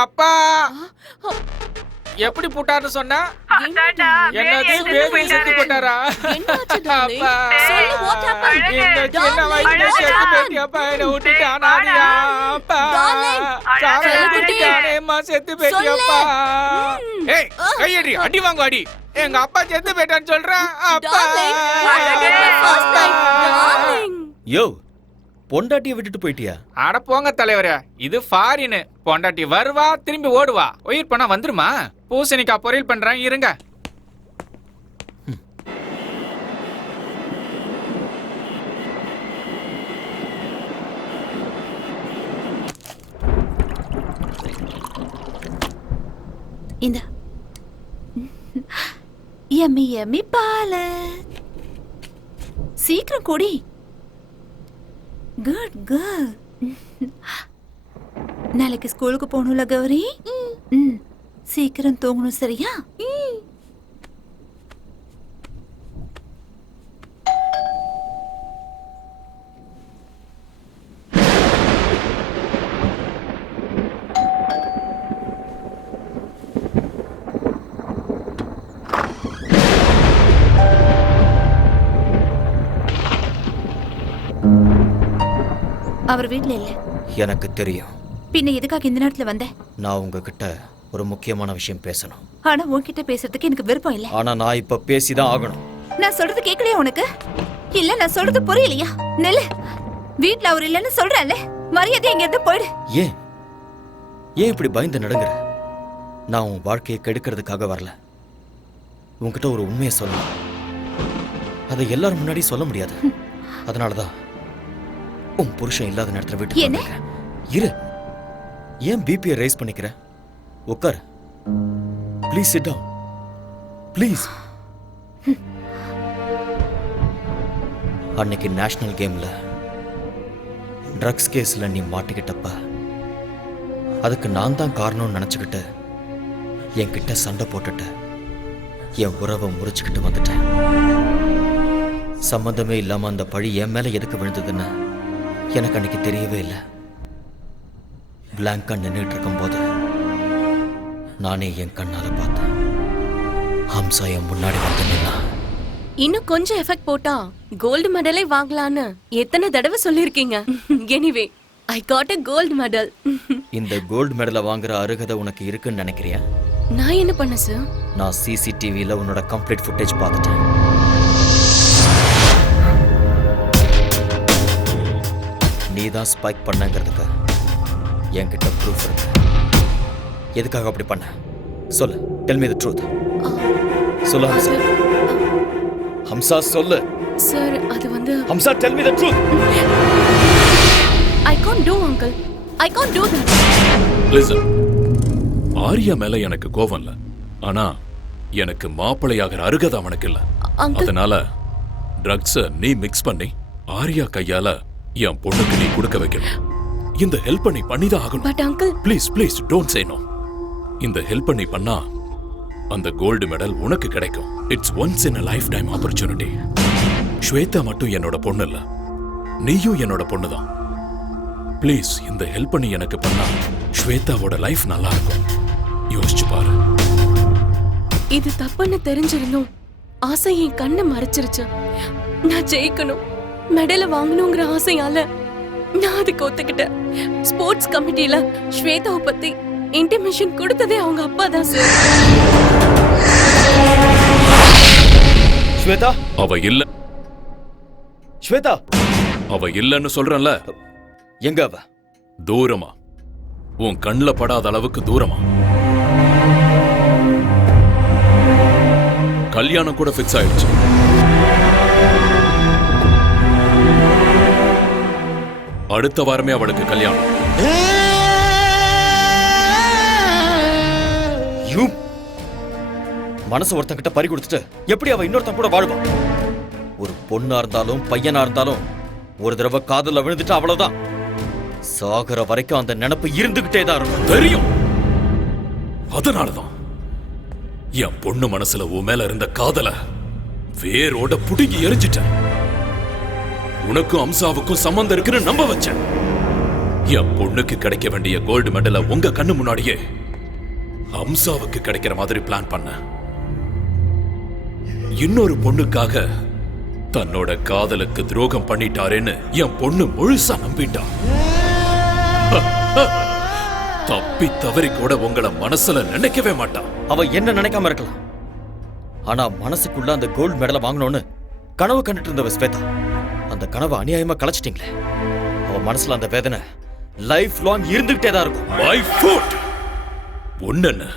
அப்பா எப்படி போட்டாருன்னு சொன்னா? என்னது, வேதி செத்து போட்டாரா? அப்பா சின்ன வயசுல செத்து போயிட்டியாப்பா, என்ன விட்டுட்டு அனாதையா? அப்பா சாராயம் குடிக்கானேம்மா செத்து போயிட்டியாப்பா. ஏய், கையடி, அடி வாங்க அடி. எங்க அப்பா செத்து போயிட்டான்னு சொல்றேன். அப்பா யோ, பொண்டாட்டியை விட்டுட்டு போயிட்டியா? அட போங்க தலைவரே, இது ஃபாரின். பொண்டாட்டி வருவா, திரும்பி ஓடுவா. உயிர் பண்ணா வந்துருமா? பூசணிக்காய் பொரியல் பண்றேன், இருங்க. இந்த யம்மி யம்மி பால சீக்கிரம் கூடி. Good girl. நாளைக்கு ஸ்கூலுக்கு போகணும்ல கௌரி? சீக்கிரம் தூங்கணும், சரியா? அவர் வீட்ல இல்ல. எனக்கு தெரியும். பின்ன எதுக்காக இந்த நேரத்துல வந்த? நான் உங்ககிட்ட ஒரு முக்கியமான விஷயம் பேசணும். ஆனா உன்கிட்ட பேசுறதுக்கு எனக்கு விருப்பம் இல்ல. ஆனா நான் இப்ப பேசிதான் ஆகணும். நான் சொல்றது கேட்கலையா உனக்கு? இல்ல நான் சொல்றது புரியலையா? நெல்லு, வீட்ல அவர் இல்லன்னு சொல்றேன்ல, மரியாதை எங்க இருந்து போயிடு. ஏன் இப்படி பயந்து நடுங்குற? நான் உன் வாழ்க்கையை கெடுக்கிறதுக்காக வரல. உன்கிட்ட ஒரு உண்மையை சொல்லணும். அதை எல்லாரும் முன்னாடி சொல்ல முடியாது. அதனாலதான் உன் புருஷன் இல்லாத நேரத்துல விட்டு இரு. ஏன் பிபியை ரைஸ் பண்ணிக்கிற? உட்கார். Please sit down. ப்ளீஸ். அன்னைக்கு நேஷனல் கேம்ல ட்ரக்ஸ் கேஸ்ல நீ மாட்டிக்கிட்டப்ப அதுக்கு நான் தான் காரணம்னு நினைச்சுக்கிட்டு என்கிட்ட சண்டை போட்டுட்டு என் உறவை முறிச்சுக்கிட்டு வந்துட்டேன். சம்பந்தமே இல்லாம அந்த பழி என் மேல எதுக்கு விழுந்ததுன்னு எனக்கு அன்னைக்கு தெரியவே இல்லை. பிளாங்கா நின்றுட்டு இருக்கும்போது நானே என் கண்ணால பார்த்தேன். ஹம்சா என் முன்னாடி வந்து நின்னா. இன்னும் கொஞ்சம் எஃபெக்ட் போட்டா கோல்டு மெடலே வாங்கலான்னு எத்தனை தடவை சொல்லிருக்கீங்க. Anyway, I got a gold medal. இந்த கோல்டு மெடலை வாங்குற அருகதை உனக்கு இருக்குன்னு நினைக்கிறியா? நான் என்ன பண்ண சார்? நான் சிசிடிவில உன்னோட கம்ப்ளீட் ஃபுட்டேஜ் பார்த்துட்டேன். நீ தான் ஸ்பைக் பண்ணங்கிறதுக்கு என்கிட்ட ப்ரூஃப் இருக்கு. எதுக்காக அப்படி பண்ண? சொல்லு. Tell me the truth. சொல்லு ஹம்சா. ஹம்சா சொல்லு. சார், அது வந்து Hamsa, tell me the truth. I can't do, uncle. I can't do that. Listen. Arya மேல எனக்கு கோவம் இல்ல. ஆனா எனக்கு மாப்பிளையாகிற அருகதை அவனுக்கு இல்ல. அதனால ட்ரக்ஸ நீ மிக்ஸ் பண்ணி ஆரியா கையால என் பொண்ணுக்கு நீ கொடுக்க வைக்கணும். இந்த ஹெல்ப் நீ பண்ணிதான் ஆகணும். But uncle, please don't say no. இந்த ஹெல்ப் நீ பண்ணா அந்த கோல்டு மெடல் உனக்கு கிடைக்கும். It's once in a lifetime opportunity. Shweta மட்டும் என்னோட பொண்ணு இல்ல, நீயும் என்னோட பொண்ணுதான். ப்ளீஸ் இந்த ஹெல்ப் நீ எனக்கு பண்ணா ஸ்வேதாவோட லைஃப் நல்லா இருக்கும். யோசிச்சு பாரு. இது தப்புன்னு தெரிஞ்சிருந்தும் ஆசை என் கண்ணை மறைச்சிருச்சு. நான் ஜெயிக்கணும், மெடலை வாங்கணுங்கிற ஆசையால நான் அதுக்கு ஒத்துக்கிட்டேன். ஸ்போர்ட்ஸ் கமிட்டில ஸ்வேதாவை பத்தி இன்டிமேஷன் கொடுத்ததே அவங்க அப்பா தான் சார். ஸ்வேதா, அவ இல்ல. ஸ்வேதா, அவ இல்லன்னு சொல்றேன்ல. எங்க அவ? தூரமா, உன் கண்ணுல படாத அளவுக்கு தூரமா. கல்யாணம் கூட ஃபிக்ஸ் ஆயிடுச்சு. அடுத்த வாரமே அவளுக்கு கல்யாணம். மனசு ஒருத்தங்கிட்ட பறி கொடுத்துட்டு எப்படி அவ இன்னொருத்தன் கூட வாழ்வா? ஒரு பொண்ணா இருந்தாலும் பையனா இருந்தாலும் ஒரு தடவை காதல விழுந்துட்டு அவ்வளவுதான். சாகர வரைக்கும் அந்த நினைப்பு இருந்துகிட்டே தான் இருக்கும். தெரியும். அதனாலதான் என் பொண்ணு மனசுல உன் மேல இருந்த காதல வேரோட புடுங்கி எரிஞ்சிட்டேன். உனக்கும் அம்சாவுக்கும் சம்பந்தம் இருக்குன்னு நம்ப வச்சேன். என் பொண்ணுக்கு கிடைக்க வேண்டிய கோல்டு மெடலை உங்க கண்ணு முன்னாடியே அம்சாவுக்கு கிடைக்கிற மாதிரி பிளான் பண்ண. இன்னொரு பொண்ணுக்காக தன்னோட காதலுக்கு துரோகம் பண்ணிட்டாரேன்னு என் பொண்ணு முழுசா நம்பிட்டா. தப்பி தவறி கூட உங்களை மனசுல நினைக்கவே மாட்டான். அவ என்ன நினைக்காம இருக்கலாம், ஆனா மனசுக்குள்ள அந்த கோல்டு மெடலை வாங்கணும்னு கனவு கண்டுட்டு இருந்தவ ஸ்வேதா. அந்த கனவை அநியாயமா கலைச்சிட்டீங்களே. அவ மனசுல அந்த வேதனை லைஃப் லாங் இருந்துகிட்டே தான் இருக்கும். My foot. ஒண்ணு,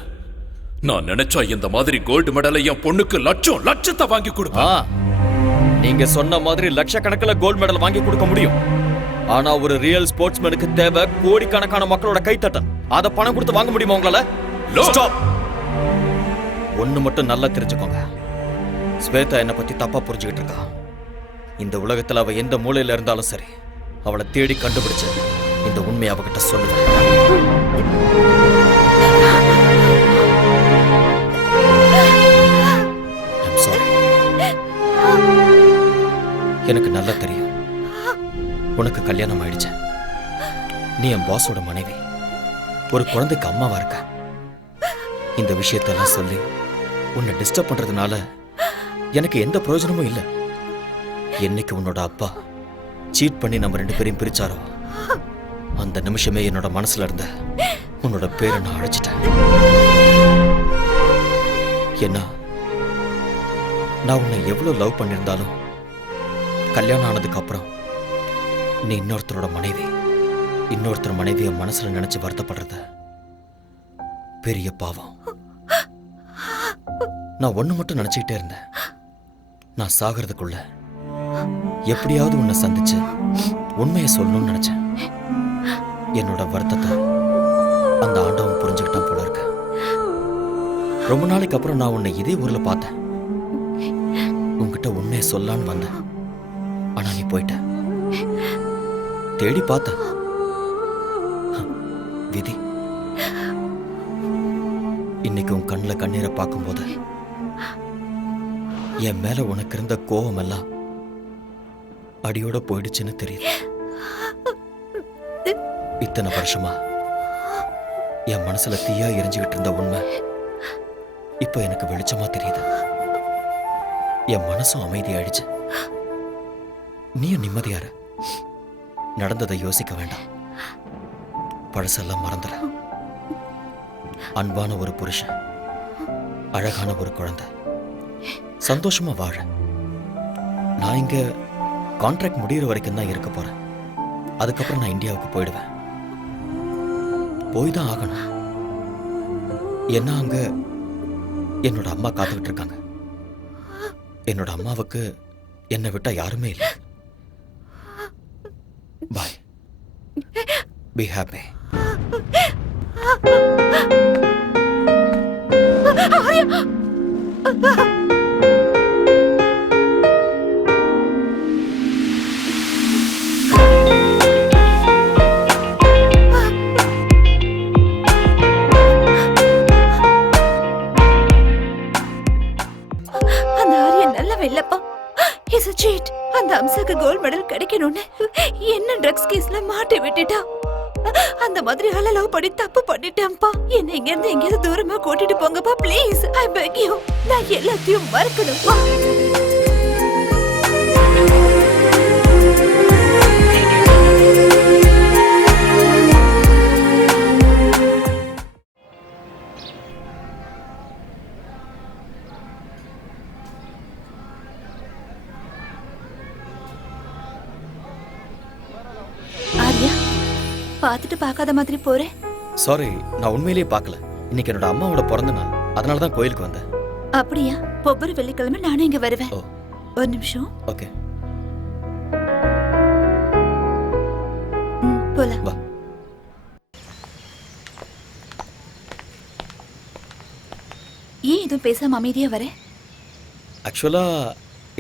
நான் நினைச்சா இந்த மாதிரி கோல்டு மெடலை என் பொண்ணுக்கு லட்சத்தை வாங்கி கொடுப்பேன். நீங்க சொன்ன மாதிரி லட்சக்கணக்கில் கோல்டு மெடல் வாங்கி கொடுக்க முடியும். ஆனா ஒரு ரியல் ஸ்போர்ட்ஸ்மேனுக்கு தேவை கோடிக்கணக்கான மக்களோட கைத்தட்டல். அத பணம் கொடுத்து வாங்க முடியுமா உங்களால? ஸ்டாப். ஒண்ணு மட்டும் நல்லா தெரிஞ்சுக்கோங்க, ஸ்வேதா என்னை பத்தி தப்பா புரிஞ்சுக்கிட்டு இருக்கா. இந்த உலகத்துல அவ எந்த மூலையில இருந்தாலும் சரி, அவளை தேடி கண்டுபிடிச்சு இந்த உண்மையை அவகிட்ட சொல்லுவேன். எனக்கு நல்லா தெரியும் உனக்கு கல்யாணம் ஆயிடுச்சு. நீ என் பாஸோட மனைவி, ஒரு குழந்தைக்கு அம்மாவா இருக்க. இந்த விஷயத்தெல்லாம் சொல்லி உன்னை டிஸ்டர்ப் பண்றதுனால எனக்கு எந்த பிரயோஜனமும் இல்லை. என்னைக்கு உன்னோட அப்பா சீட் பண்ணி நம்ம 2 பேரையும் பிரிச்சாரோ அந்த நிமிஷமே என்னோட மனசுல இருந்த உன்னோட பேரை நான் அழைச்சிட்டேன். என்ன, நான் உன்னை எவ்வளவு லவ் பண்ணியிருந்தாலும் கல்யாணம் ஆனதுக்கு அப்புறம் நீ இன்னொருத்தரோட மனைவி, இன்னொருத்தர் மனைவிய மனசுல நினைச்சு வருத்தப்படுறது பெரிய பாவம். நான் ஒண்ணு மட்டும் நினைச்சுக்கிட்டே இருந்தேன், நான் சாகிறதுக்குள்ள எப்படியாவது உன்னை சந்திச்சு உண்மையை சொல்லணும்னு நினைச்சேன். என்னோட வருத்தத்தை அந்த ஆண்டவன் புரிஞ்சுக்கிட்டான் போல இருக்கு. ரொம்ப நாளைக்கு அப்புறம் நான் உன்னை இதே ஊர்ல பார்த்தேன். உன்கிட்ட உண்மையை சொல்லான்னு வந்தேன், ஆனா நீ போயிட்ட. தேடி பார்த்த விதி. இன்னைக்கு உன் கண்ணுல கண்ணீரை பார்க்கும்போது என் மேல உனக்கு இருந்த கோபம் எல்லாம் அடியோட போயிடுச்சுன்னு தெரியுது. இத்தனை வருஷமா என் மனசுல தீயா எரிஞ்சுக்கிட்டு இருந்த உண்மை இப்ப எனக்கு வெளிச்சமா தெரியுது. என் மனசும் அமைதியாயிடுச்சு, நீயும் நிம்மதியார. நடந்ததை யோசிக்க வேண்டாம், பழசெல்லாம் மறந்துட. அன்பான ஒரு புருஷன், அழகான ஒரு குழந்தை, சந்தோஷமா வாழ. நான் இங்க கான்ட்ராக்ட் முடிகிற வரைக்கும் தான் இருக்க போறேன். அதுக்கப்புறம் நான் இந்தியாவுக்கு போயிடுவேன். போய் தான் ஆகணும். என்ன, அங்க என்னோட அம்மா காத்துக்கிட்டு இருக்காங்க. என்னோட அம்மாவுக்கு என்னை விட்டா யாருமே இல்லை. பாய், பி ஹாப்பி. அந்த ஆரியன் நல்ல வெள்ளப்பா. He's a cheat. அந்த அம்சாக்கு கோல்ட் மெடல் கிடைக்கணும்னு என்ன ட்ரக்ஸ் கேஸ்ல மாட்டி விட்டுட்டா. அந்த மாதிரி ஆள லவ் பண்ணி தப்பு பண்ணிட்டேன்ப்பா. என்ன இங்க இருந்து எங்கேயாவது தூரமா கூட்டிட்டு போங்கப்பா ப்ளீஸ். I peg you. நான் எல்லாத்தையும் மறக்கணும்ப்பா. ஆர்யா, பார்த்துட்டு பார்க்காத மாதிரி போறேன். சாரி, நான் உண்மையிலேயே பார்க்கல. இன்னைக்கு என்னோட அம்மாவோட பிறந்த நாள், அதனால தான் கோயிலுக்கு வந்தேன். அப்படியா? ஒவ்வொரு வெள்ளிக்கிழமை நானும் இங்க வருவேன். ஒரு நிமிஷம். ஓகே, போலாம். வா. ஏன் எதுவும் பேசாம அமைதியா வர? ஆக்சுவலா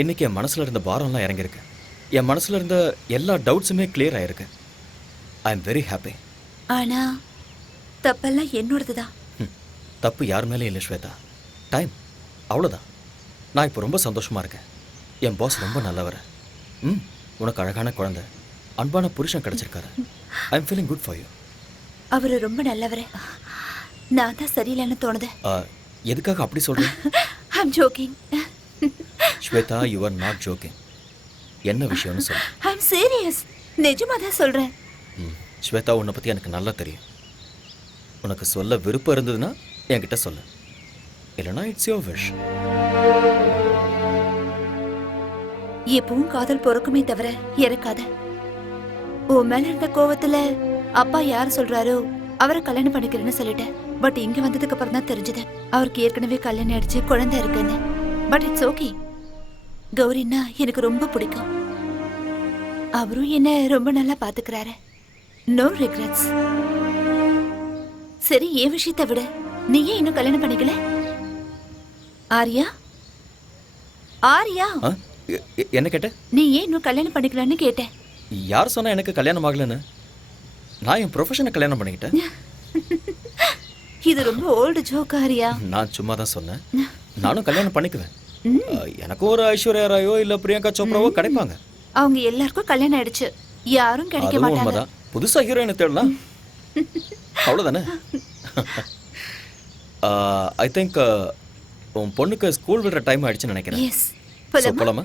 இன்னைக்கு என் மனசுல இருந்த பாரம்லாம் இறங்கியிருக்கு. என் மனசுல இருந்த எல்லா டவுட்ஸுமே கிளியர் ஆயிருக்கு. I am very happy. ஆனா தப்பெல்லாம் என்னோடதுதான். தப்பு யார் மேலே இல்லை ஸ்வேதா. டைம், அவ்வளோதான். நான் இப்போ ரொம்ப சந்தோஷமா இருக்கேன். என் பாஸ் ரொம்ப நல்லவர். உனக்கு அழகான குழந்தை, அன்பான புருஷன் கிடைச்சிருக்காரு. I am feeling good for you. அவரு ரொம்ப நல்லவர். நான் தான் சரியில்லைன்னு தோணுது. எதுக்காக அப்படி சொல்றேன்? I am joking. Shweta, you are not joking. என்ன விஷயம்னு சொல்லு. I am serious. நிஜமா தான் சொல்றேன். ஸ்வேதா, உன்னை பத்தி எனக்கு நல்லா தெரியும். உனக்கு சொல்ல விருப்பம் இருந்ததுன்னா என்கிட்ட சொல்லு, இல்லைனா இட்ஸ் யுவர் விஷ். எப்பவும் காதல் பொறுக்குமே தவிர இறக்காத. உன் மேல இருந்த கோவத்துல அப்பா யார் சொல்றாரோ அவரை கல்யாணம் பண்ணிக்கிறேன்னு சொல்லிட்டேன். பட் இங்க வந்ததுக்கு அப்புறம் தான் தெரிஞ்சது அவருக்கு ஏற்கனவே கல்யாணம் ஆயிடுச்சு, குழந்தை இருக்குன்னு. But it's okay. கௌரின்னா எனக்கு ரொம்ப பிடிக்கும். அவரும் என்ன ரொம்ப நல்லா பாத்துக்கிறாரு. No regrets. சரி, என் விஷயத்தை விட நீ ஏன் இன்னும் கல்யாணம் பண்ணிக்கல? ஆர்யா, ஆர்யா, என்ன கேட்ட? நீ ஏன் இன்னும் கல்யாணம் பண்ணிக்கலான்னு கேட்டேன். யார் சொன்னா எனக்கு கல்யாணம் ஆகலன்னு? நான் என் ப்ரொஃபஷனை கல்யாணம் பண்ணிக்கிட்டேன். இது ரொம்ப ஓல்டு ஜோக் ஆர்யா. நான் சும்மா தான் சொன்னேன். நானும் கல்யாணம் பண்ணிக்குவேன். எனக்கு ஒரு ஐஸ்வர்யா ராயோ இல்ல பிரியங்கா சோப்ராவோ கிடைப்பாங்க. அவங்க எல்லாருக்கும் கல்யாணம் ஆயிடுச்சு, யாரும் கிடைக்க அதுவும் மாட்டாங்க. உண்மைதான். புதுசா ஹீரோயினை தேடலாம், அவ்வளவுதானே? ஐ திங்க் உன் பொண்ணுக்கு ஸ்கூல் விடுற டைம் ஆயிடுச்சுன்னு நினைக்கிறேன். எஸ், So, போலாமா?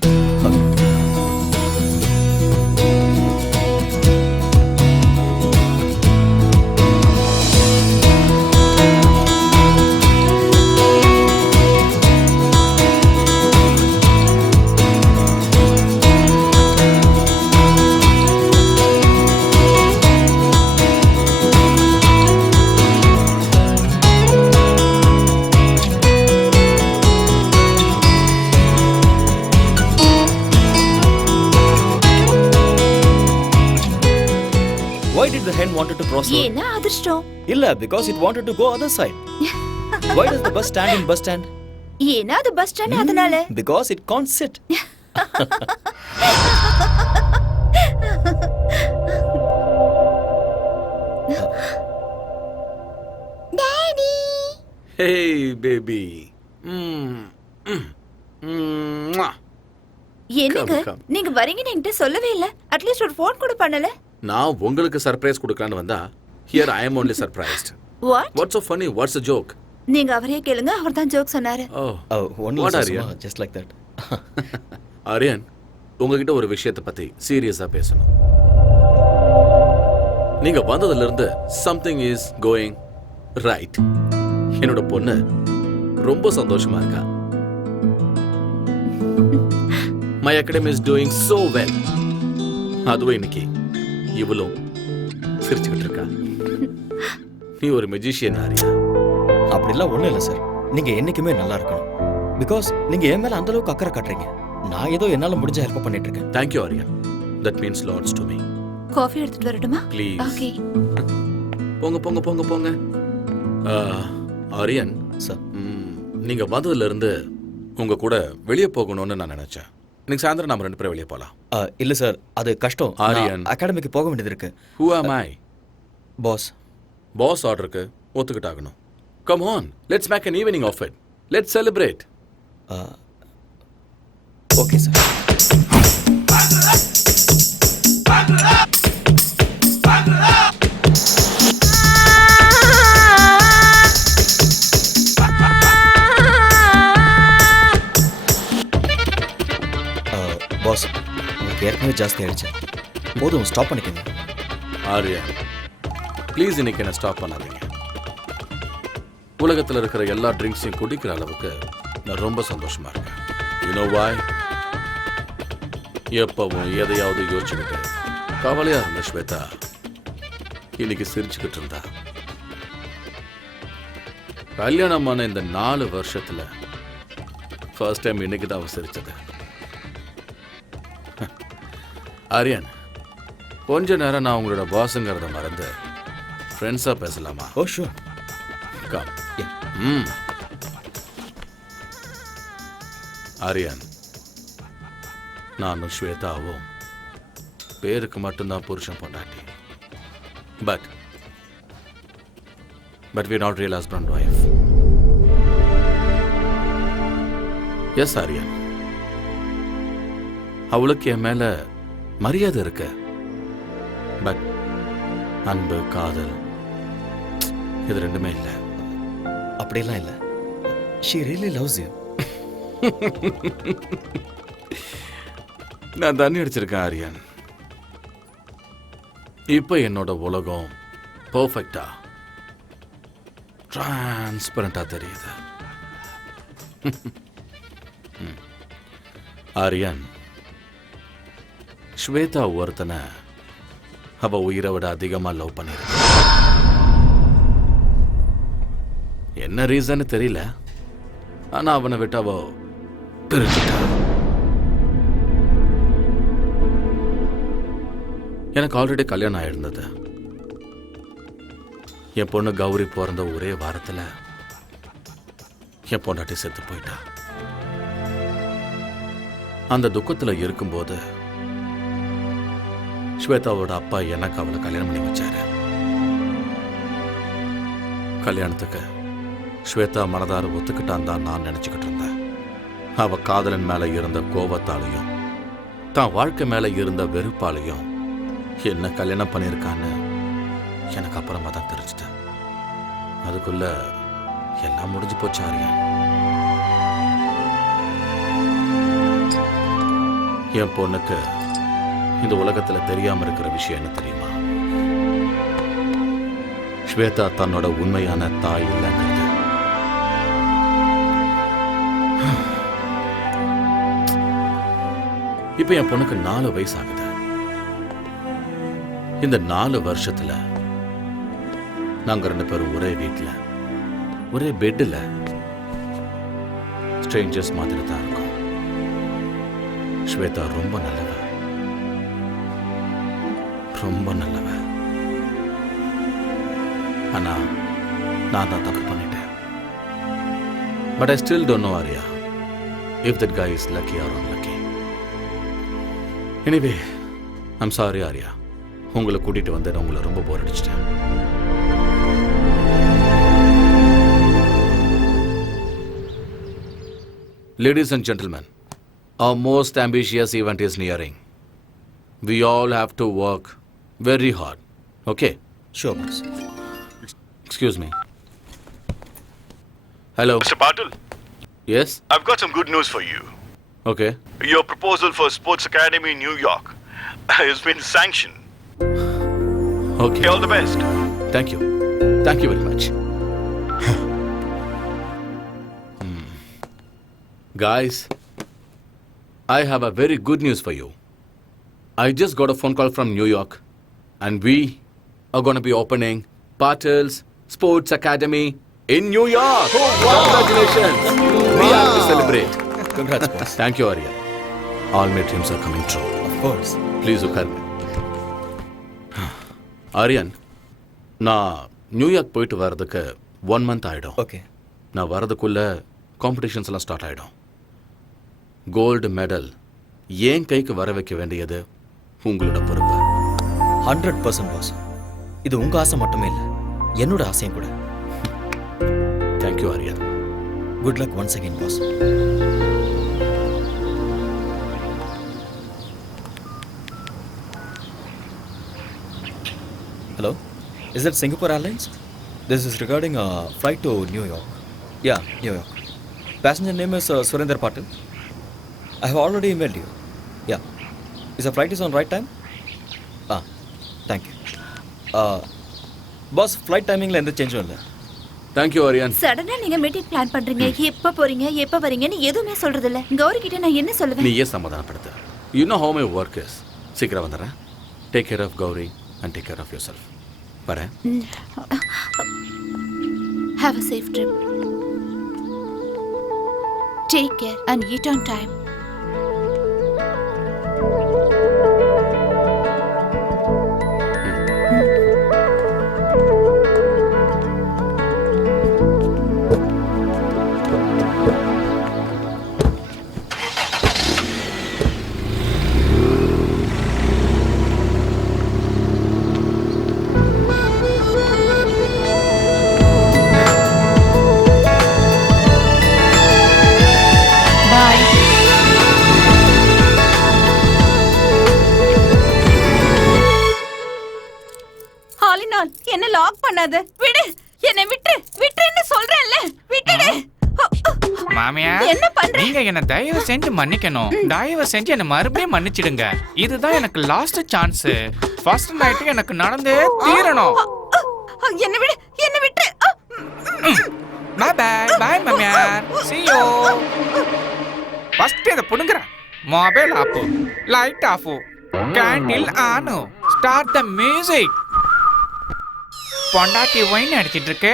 Why did the hen wanted to cross road? ஏன்னா அதிர்ஷ்டம். இல்ல, because it wanted to go other side. Why does the bus stand in bus stand? ஏன்னா அது பஸ் ஸ்டாண்ட், அதனால. Because it can't sit. Daddy. Hey baby. என்னங்க Come, come. நீங்க வரீங்கன்னு என்கிட்ட சொல்லவே இல்ல. அட்லீஸ்ட் ஒரு ஃபோன் கூட பண்ணல. நான் உங்களுக்கு சர்ப்ரைஸ் கொடுக்கலான்னு வந்தா here I am only surprised. What? What's so funny? What's the joke? நீங்க அவரே கேளுங்க, அவர் தான் ஜோக் சொன்னாரு. What are you? Just like that. Aryan, உங்ககிட்ட ஒரு விஷயத்தை பத்தி சீரியஸா பேசணும். நீங்க வந்ததுல இருந்து something is going right. என்னோட பொண்ணு ரொம்ப சந்தோஷமா இருக்கா. My academy is doing so well. அதுவும் இன்னைக்கு இவளும் சிரிச்சுக்கிட்டு இருக்கா. நீ ஒரு மெஜிஷியன் ஆரியா. அப்படிலாம் ஒண்ணும் இல்லை சார். நீங்க என்னைக்குமே நல்லா இருக்கணும். பிகாஸ் நீங்க என் மேல அந்த அளவுக்கு அக்கறை காட்டுறீங்க. நான் ஏதோ என்னால முடிஞ்ச ஹெல்ப் பண்ணிட்டு இருக்கேன். Thank you Arya. That means lots to me. Coffee எடுத்துட்டு வரட்டுமா? Please. ஓகே. போங்க போங்க போங்க போங்க. ஆரியன் சார், நீங்க வந்ததுல இருந்து உங்க கூட வெளியே போகணும்னு நான் நினைச்சேன். இன்னைக்கு சாயந்தரம் நாம 2 பேரும் வெளியே போலாம். இல்ல சார், அது கஷ்டம். ஆரியன், அகாடமிக்கு போக வேண்டியது இருக்கு. Who am I? Boss. Boss ஆர்டருக்கு ஒத்துக்கிட்டாகணும். Come on, let's make an evening of it. Let's celebrate. Okay, sir. Boss உங்களுக்கு ஏற்கனவே ஜாஸ்தி ஆயிடுச்சு, போதும் ஸ்டாப் பண்ணிக்கோங்க. ஆர்யா ப்ளீஸ் இன்னைக்கு என்ன ஸ்டாப் பண்ணாதீங்க. உலகத்தில் இருக்கிற எல்லா ட்ரிங்க்ஸையும் குடிக்கிற அளவுக்கு நான் ரொம்ப சந்தோஷமா இருக்கேன். யூனோ வாய்? எப்பவும் எதையாவது யோசிச்சுக்கிட்டு கவலையா இருந்த ஸ்வேதா இன்னைக்கு சிரிச்சுக்கிட்டு இருந்தா. கல்யாணமான இந்த 4 வருஷத்துல ஃபர்ஸ்ட் டைம் இன்னைக்கு தான் அவ சிரிச்சது. ஆரியன், கொஞ்ச நேரம் நான் உங்களோட பாஸுங்கிறத மறந்து ஃப்ரெண்ட்ஸா பேசலாமா? ஓ ஷூர். கம். ஆரியன், நானும் ஸ்வேதாவும் பேருக்கு மட்டும்தான் புருஷன் பொண்டாட்டி. But we're not real husband and wife. Yes Aryan, அவளுக்கு என் மேல மரியாதை இருக்கு. பட் அன்பு, காதல் இது ரெண்டுமே இல்லை. அப்படியெல்லாம் இல்லை. she really loves you. நான் தண்ணி அடிச்சிருக்கேன் ஆரியன். இப்போ என்னோட உலகம் பர்ஃபெக்டா டிரான்ஸ்பரண்டா தெரியுது. ஆரியன், ஸ்வேதா ஒருத்தனை அவ உயிரை விட அதிகமா லவ் பண்ணிருக்க. என்ன ரீசன் தெரியல, ஆனா அவனை விட்டு அவ பிரிச்சுட்டா. எனக்கு ஆல்ரெடி கல்யாணம் ஆயிருந்தது. என் பொண்ணு கௌரி பிறந்த ஒரே வாரத்தில் என் பொண்டாட்டி செத்து போயிட்டா. அந்த துக்கத்தில் இருக்கும்போது ஸ்வேதாவோட அப்பா எனக்கு அவளை கல்யாணம் பண்ணி வச்சாரு. கல்யாணத்துக்கு ஸ்வேதா மனதார ஒத்துக்கிட்டான் தான் நான் நினைச்சுக்கிட்டு இருந்தேன். அவ காதலன் மேல இருந்த கோபத்தாலையும் தான் வாழ்க்கை மேல இருந்த வெறுப்பாலையும் என்ன கல்யாணம் பண்ணியிருக்கான்னு எனக்கு அப்புறமா தான் தெரிஞ்சுட்டேன். அதுக்குள்ள எல்லாம் முடிஞ்சு போச்சு ஆரியா. என் பொண்ணுக்கு இந்த உலகத்துல தெரியாம இருக்கிற விஷயம் என்ன தெரியுமா? ஸ்வேதா தன்னோட உண்மையான தாய் இல்லைங்கிறது. இப்ப என் பொண்ணுக்கு 4 வயசு ஆகுது. இந்த 4 வருஷத்துல நாங்க 2 பேரும் ஒரே வீட்டுல ஒரே பெட்ல ஸ்ட்ரேஞ்சர்ஸ் மாதிரி தான் இருக்கோம். ஸ்வேதா ரொம்ப நல்லவ, ரொம்ப நல்லவ. ஆனா நான் தான் தப்பு பண்ணிட்டேன். But I still don't know Arya if that guy is lucky or unlucky. Anyway I'm sorry Arya, உங்களை கூட்டிட்டு வந்து நான் உங்களை ரொம்ப போர் அடிச்சிட்டேன். Ladies and gentlemen, our most ambitious event is nearing. We all have to work very hard. Okay? Sure, boss. Excuse me. Hello. Mr. Patil? Yes? I've got some good news for you. Okay. Your proposal for Sports Academy in New York has been sanctioned. Okay. All the best. Thank you. Thank you very much. Guys, I have a very good news for you. I just got a phone call from New York, and we are going to be opening Patil's Sports Academy in New York. Congratulations. We have to celebrate. Congrats, boss. Thank you, Arya. All my dreams are coming true. Of course. Please look at me. Aryan, நான் New York போயிட்டு வர்றதுக்கு 1 month ஆகிடும். Okay. நான் வர்றதுக்குள்ள competitions எல்லாம் start ஆகிடும். Gold medal ஏன் கைக்கு வர வைக்க வேண்டியது உங்களோட பொறுப்பு. 100% பாஸ். இது உங்க ஆசை மட்டுமே இல்லை, என்னோட ஆசையும் கூட. Thank you Aryan. Good luck once again boss. Hello, is that Singapore Airlines? This is regarding a flight to New York. Yeah, New York. Passenger name is Surinder Patil. I have already emailed you. Yeah is a flight is on right time thank you boss flight டைமிங்கில் எந்த சேஞ்சும் இல்லை. Thank you Aryan. சடனா நீங்க meeting plan பண்றீங்க, எப்ப போறீங்க எப்ப வரீங்கன்னு எதுவுமே சொல்றது இல்ல. கௌரி கிட்ட நான் என்ன சொல்லுவேன்? நீ ஏன் சமாதானப்படுத்து? You know how my work is. சீக்கிரம் வந்துடுறேன். Take care of Gauri and take care of yourself. வரேன். Have a safe trip. Take care and eat on time. என்ன லாக் பண்ணாத. விடு, என்ன விட்டுன்னு சொல்றேன்ல. விட்டுடு. மாமியா, என்ன பண்ற? நீங்க என்ன தயவு செஞ்சு மன்னிக்கணும். தயவு செஞ்சு என்ன மறுபடியும் மன்னிச்சிடுங்க. இதுதான் எனக்கு லாஸ்ட் சான்ஸ். ஃபர்ஸ்ட் நைட் எனக்கு நடந்தே தீரணும். என்ன விடு, என்ன விட்டு. பை பை பை மாமியா. see you. ஃபர்ஸ்ட் இத புடுங்கற. Mobile off, light off, candle on, start the music. பொண்டாட்டி வைன் அடிச்சிட்டு இருக்கு.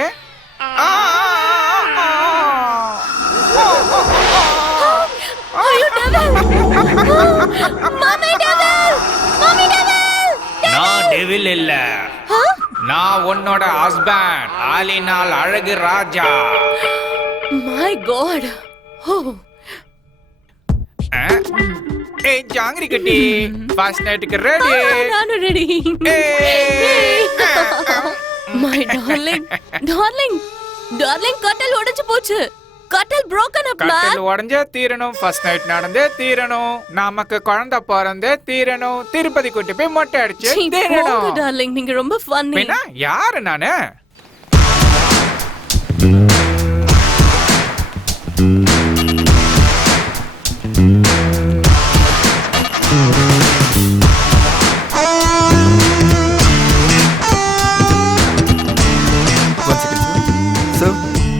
ஐயோ டெவில்! மாமி டெவில்! மாமி டெவில்! நான் டெவில் இல்ல. நான் உன்னோட ஹஸ்பண்ட், ஆலினால் அழகு ராஜா. My God. ஓ ஏய் ஜாங்கிரி கட்டி, ஃபர்ஸ்ட் நைட்டுக்கு ரெடி. நானும் ready. My darling, darling, darling, கட்டல் உடைஞ்சு போச்சு. கட்டல் broken up man. கட்டல் உடைஞ்சே தீரணும். ஃபர்ஸ்ட் நைட் நடந்தே தீரணும். நமக்கு குழந்தை பிறந்தே தீரணும். திருப்பதி கூட்டி போய் மொட்டை அடிச்சு தீரணும். டார்லிங், நீங்க ரொம்ப ஃபன்னி. என்ன யாரு நானு?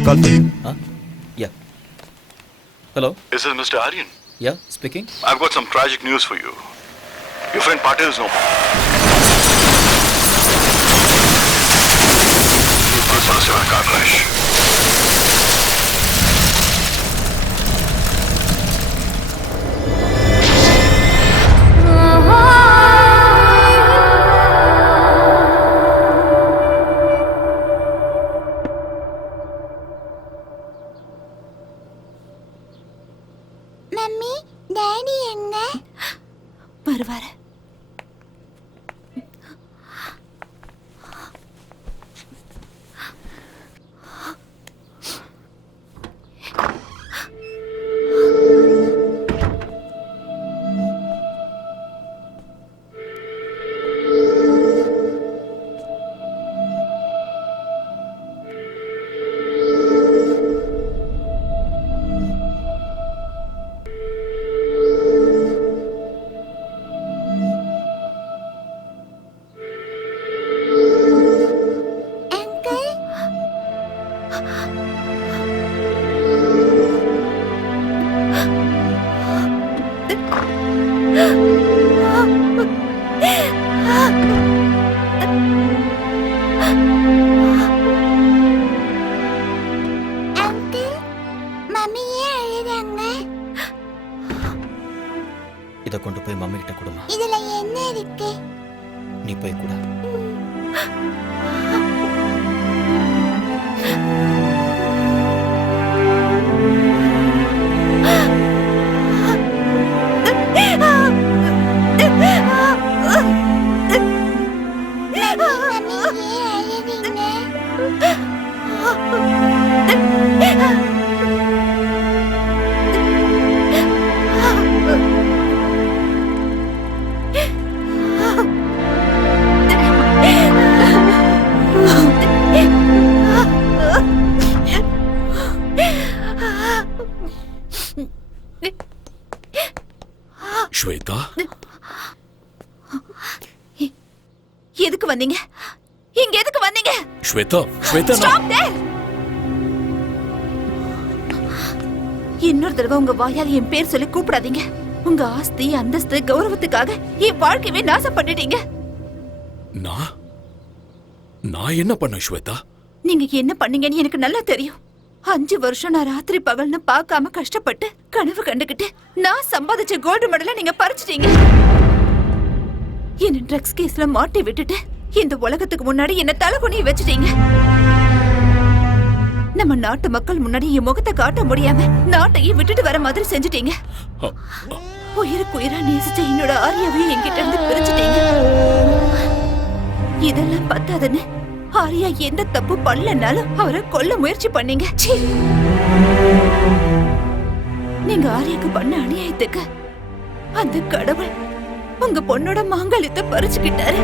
Call for you. Yeah. Hello? This is Mr. Aryan. Yeah, speaking. I've got some tragic news for you. Your friend Patil is no more. He was also in a car crash. Mummy, daddy எங்க? வருவாரு. இதை கொண்டு போய் mummy கிட்ட கொடுமா. இதுல என்ன இருக்கு? நீ போய் கூட. ஸ்வேதா, எதுக்கு வந்தீங்க? இங்க எதுக்கு வந்தீங்க? Shweta, Shweta, Stop there! இன்னொரு தடவை உங்க வாயால் என் பேர் சொல்லி கூப்பிடாதீங்க. உங்க ஆஸ்தி, அந்தஸ்து, கௌரவத்துக்காக என் வாழ்க்கையவே நாசம் பண்ணிட்டீங்க. நான் என்ன பண்ண ஸ்வேதா? நீங்க என்ன பண்ணீங்கன்னு எனக்கு நல்லா தெரியும். 5 வருஷம் நான் ராத்திரி பகல்னு பார்க்காம கஷ்டப்பட்டு கனவு கண்டுகிட்டு நான் சம்பாதிச்ச கோல்டு மெடலை நீங்க பறிச்சிட்டீங்க. என்ன ட்ரக்ஸ் கேஸ்ல மாட்டி விட்டுட்டு இந்த உலகத்துக்கு முன்னாடி என்ன தலைகுனிய வச்சுட்டீங்க. நம்ம நாட்டு மக்கள் முன்னாடி என் முகத்தை காட்ட முடியாம நாட்டையே விட்டுட்டு வர மாதிரி செஞ்சுட்டீங்க. உயிருக்கு உயிரா நேசிச்ச என்னோட ஆரியாவை என்கிட்ட இருந்து பிரிச்சுட்டீங்க. இதெல்லாம் பத்தாதுன்னு ஆரியா எந்த தப்பு பண்ணலனாலும் அவரை கொல்ல முயற்சி பண்ணீங்க. நீங்க ஆரியாக்கு பண்ண அநியாயத்துக்கு அந்த கடவுள் உங்க பொண்ணோட மாங்கல்யத்தை பறிச்சுக்கிட்டாரு.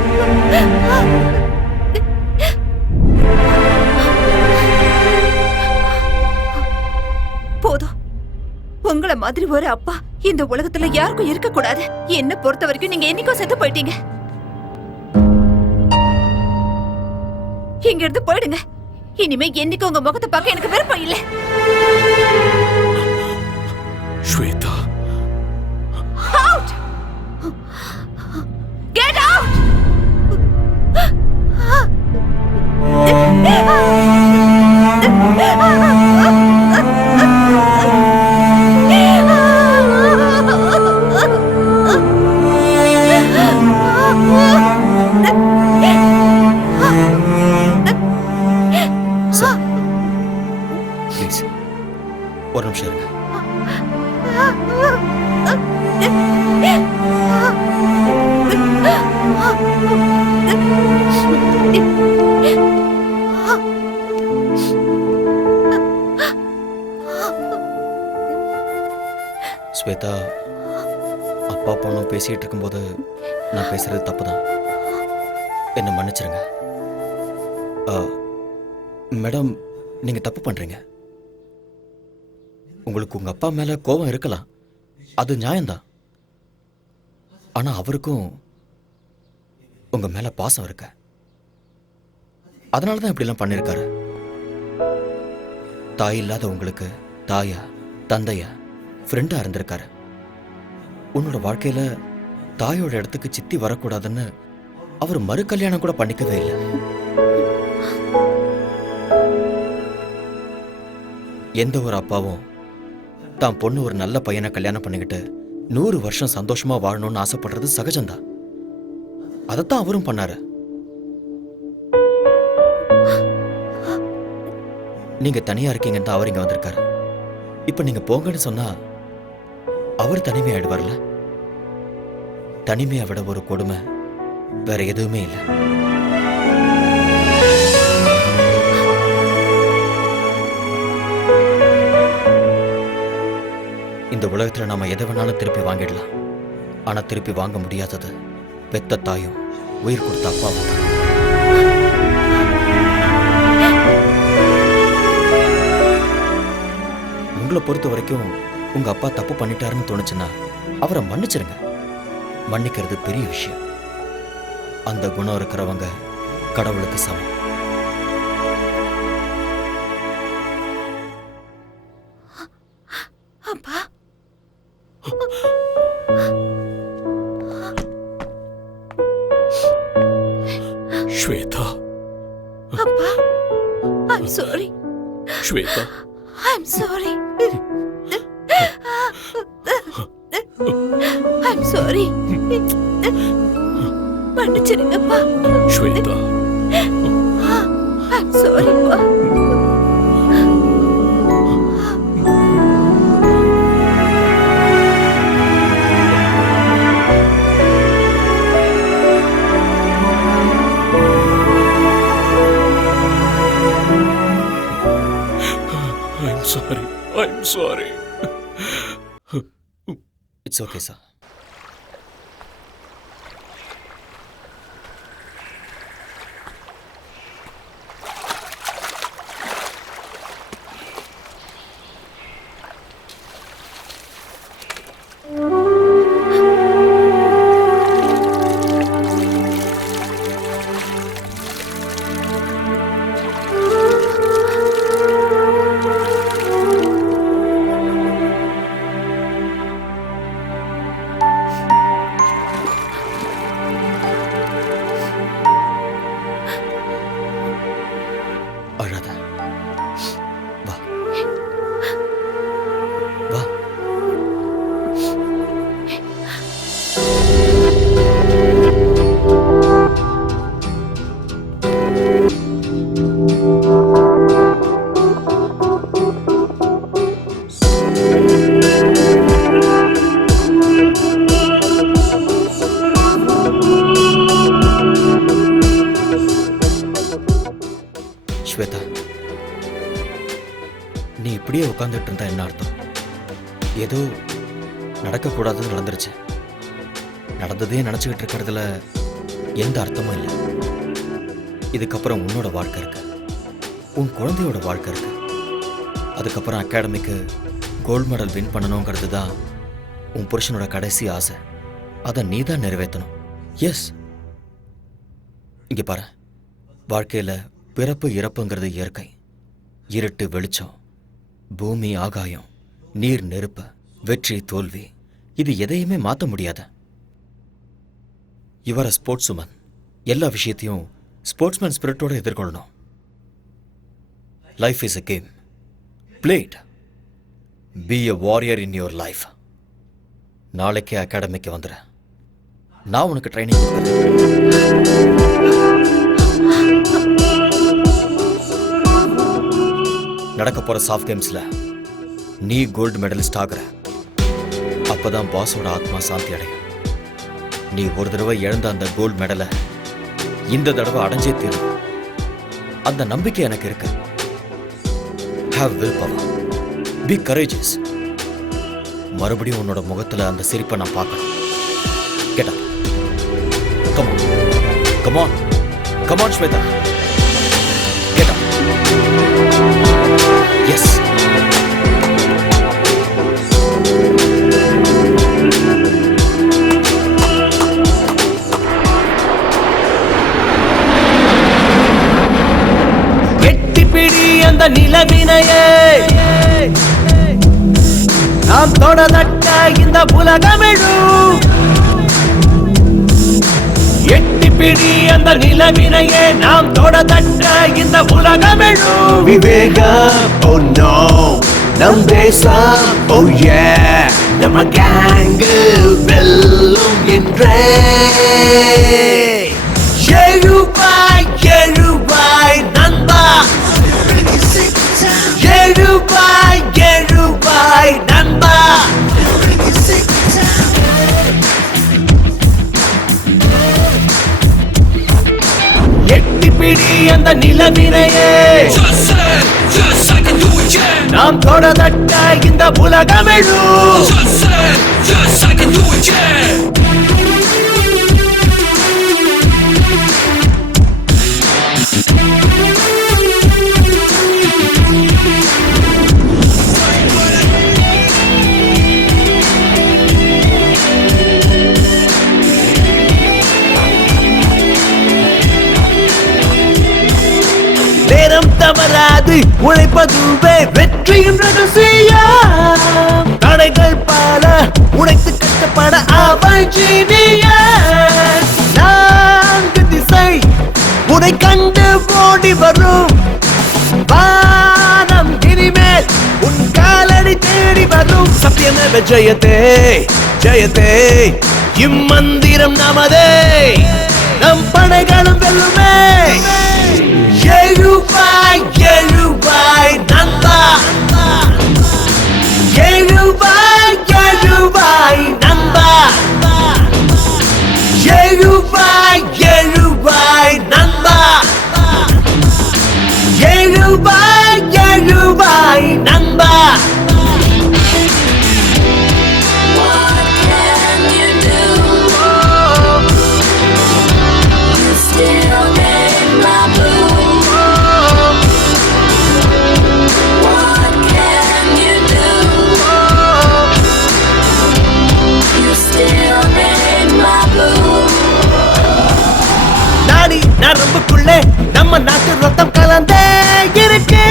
போதும். உங்கள மாதிரி ஒரு அப்பா இந்த உலகத்துல யாருக்கும் இருக்க கூடாது. என்ன பொறுத்த வரைக்கும் நீங்க என்னைக்கோ செத்து போயிட்டீங்க. இங்க இருந்து போயிடுங்க. இனிமே என்னைக்கு உங்க முகத்தை பார்க்க எனக்கு விருப்பம் இல்லை. Shweta, Out! Get out! Please ஒரு நிமிஷம் இருங்க. ஸ்வேதா, அப்பா பொண்ணும் பேசிட்டு இருக்கும்போது நான் பேசுறது தப்புதான். என்ன மன்னிச்சிருங்க. மேடம், நீங்க தப்பு பண்றீங்க. உங்களுக்கு உங்க அப்பா மேல கோபம் இருக்கலாம், அது நியாயம்தான். ஆனா அவருக்கும் உங்க மேல பாசம் இருக்கு. அதனாலதான் இப்படிலாம் பண்ணிருக்காரு. தாய் இல்லாத உங்களுக்கு தாயா, தந்தையா, ஃப்ரெண்டா இருந்திருக்காரு. உன்னோட வாழ்க்கையில தாயோட இடத்துக்கு சித்தி வரக்கூடாதுன்னு அவர் மறு கல்யாணம் கூட பண்ணிக்கவே இல்லை. எந்த ஒரு அப்பாவும் தான் பொண்ணு ஒரு நல்ல பையனை கல்யாணம் பண்ணிக்கிட்டு 100 வருஷம் சந்தோஷமா வாழணும்னு ஆசைப்படுறது சகஜம்தான். அதைத்தான் அவரும் பண்ணாரு. நீங்க தனியா இருக்கீங்கன்னு தான் அவர் இங்க வந்திருக்காரு. இப்ப நீங்க போங்கன்னு சொன்னா அவர் தனிமையாயிடுவார்ல. தனிமையை விட ஒரு கொடுமை வேற எதுவுமே இல்லை. இந்த உலகத்துல நாம எதை வேணாலும் திருப்பி வாங்கிடலாம். ஆனா திருப்பி வாங்க முடியாதது பெத்த தாயும் உயிர் கொடுத்த அப்பாவும் தான். உங்களை பொறுத்த வரைக்கும் உங்க அப்பா தப்பு பண்ணிட்டாருன்னு தோணுச்சுன்னா அவரை மன்னிச்சிருங்க. மன்னிக்கிறது பெரிய விஷயம். அந்த குணம் இருக்கிறவங்க கடவுளுக்கு சமம். அப்பா, ஸ்வேதா, அப்பா, I'm sorry. Shweta, I'm sorry. I'm sorry. மன்னிச்சிருங்கப்பா. Shweta, I'm sorry, பா. I'm sorry. I'm sorry. It's okay, sir. உட்காந்துட்டு இருந்தா என்ன அர்த்தம்? ஏதோ நடக்கக்கூடாதுன்னு நடந்துருச்சு. நடந்ததே நினச்சிக்கிட்டு இருக்கிறதுல எந்த அர்த்தமும் இல்லை. இதுக்கப்புறம் உன்னோட வாழ்க்கை இருக்கு, உன் குழந்தையோட வாழ்க்கை இருக்கு. அதுக்கப்புறம் அகாடமிக்கு கோல்டு மெடல் வின் பண்ணணுங்கிறது தான் உன் புருஷனோட கடைசி ஆசை. அதை நீ தான் நிறைவேற்றணும். எஸ், இங்கே பாரு, வாழ்க்கையில் பிறப்பு இறப்புங்கிறது இயற்கை. இருட்டு வெளிச்சம், பூமி ஆகாயம், நீர் நெருப்பு, வெற்றி தோல்வி, இது எதையுமே மாற்ற முடியாத. இவர ஸ்போர்ட்ஸ் உமன், எல்லா விஷயத்தையும் ஸ்போர்ட்ஸ்மேன் ஸ்பிரிட்டோட எதிர்கொள்ளணும். Life is a game, play it. Be a warrior in your life. நாளைக்கே அகாடமிக்கு வந்துடு, நான் உனக்கு ட்ரைனிங் கொடுக்குறேன். நடக்க போற சாஃப்ட் கேம்ஸ்ல நீ கோல்டு மெடலிஸ்ட் ஆகுற. அப்பதான் பாஸோட ஆத்மா சாந்தி அடையும். நீ ஒரு தடவை இழந்த அந்த கோல்டு மெடலை இந்த தடவை அடைஞ்சே தீரும். அந்த நம்பிக்கை எனக்கு இருக்கு. Have will power, be courageous. மறுபடியும் உன்னோட முகத்துல அந்த சிரிப்பை நான் பார்க்கணும். Get up, come on, come on, come on Shweta, get up. Yes, எட்டிப்பிடி அந்த நிலவினையே நாம் தொடதட்ட இந்த உலகமிழும். எட்டிப்பிடி அந்த நிலவினையே நாம் தொடதட்ட இந்த உலகமிழும். விவேகம், oh no, நம் தேசம், oh yeah, நம்ம கேங்கு வெல்லும் என்றே. எழுவாய் எழுவாய் நண்பா, எழுவாய் எழுவாய் நண்பா. எட்டிப்பிடி அந்த நிலவினையே நாம் தொடதட்ட இந்த உலகமிழும். நேரம் தவறாது உழைப்பதுவே வெற்றியின் ரகசியம். தடைகள் பல உழைத்து கஷ்டப்பட அவள் ஜீனியர். நான்கு திசை உனை கண்டு ஓடி வரும். வானம் இனிமேல் உன் காலடி தேடி வரும். சத்தியமேவ ஜெயதே ஜெயதே, இம்மந்திரம் நமதே, நம் படைகளும் வெல்லுமே. எழுவாய் எழுவாய் நண்பா, எழுவாய் எழுவாய் நண்பா, எழுவாய் எழுவாய் நண்பா, எழுவாய் எழுவாய் நண்பா. நரம்புக்குள்ளே நம்ம நாட்டு ரத்தம் கலந்தே இருக்கு.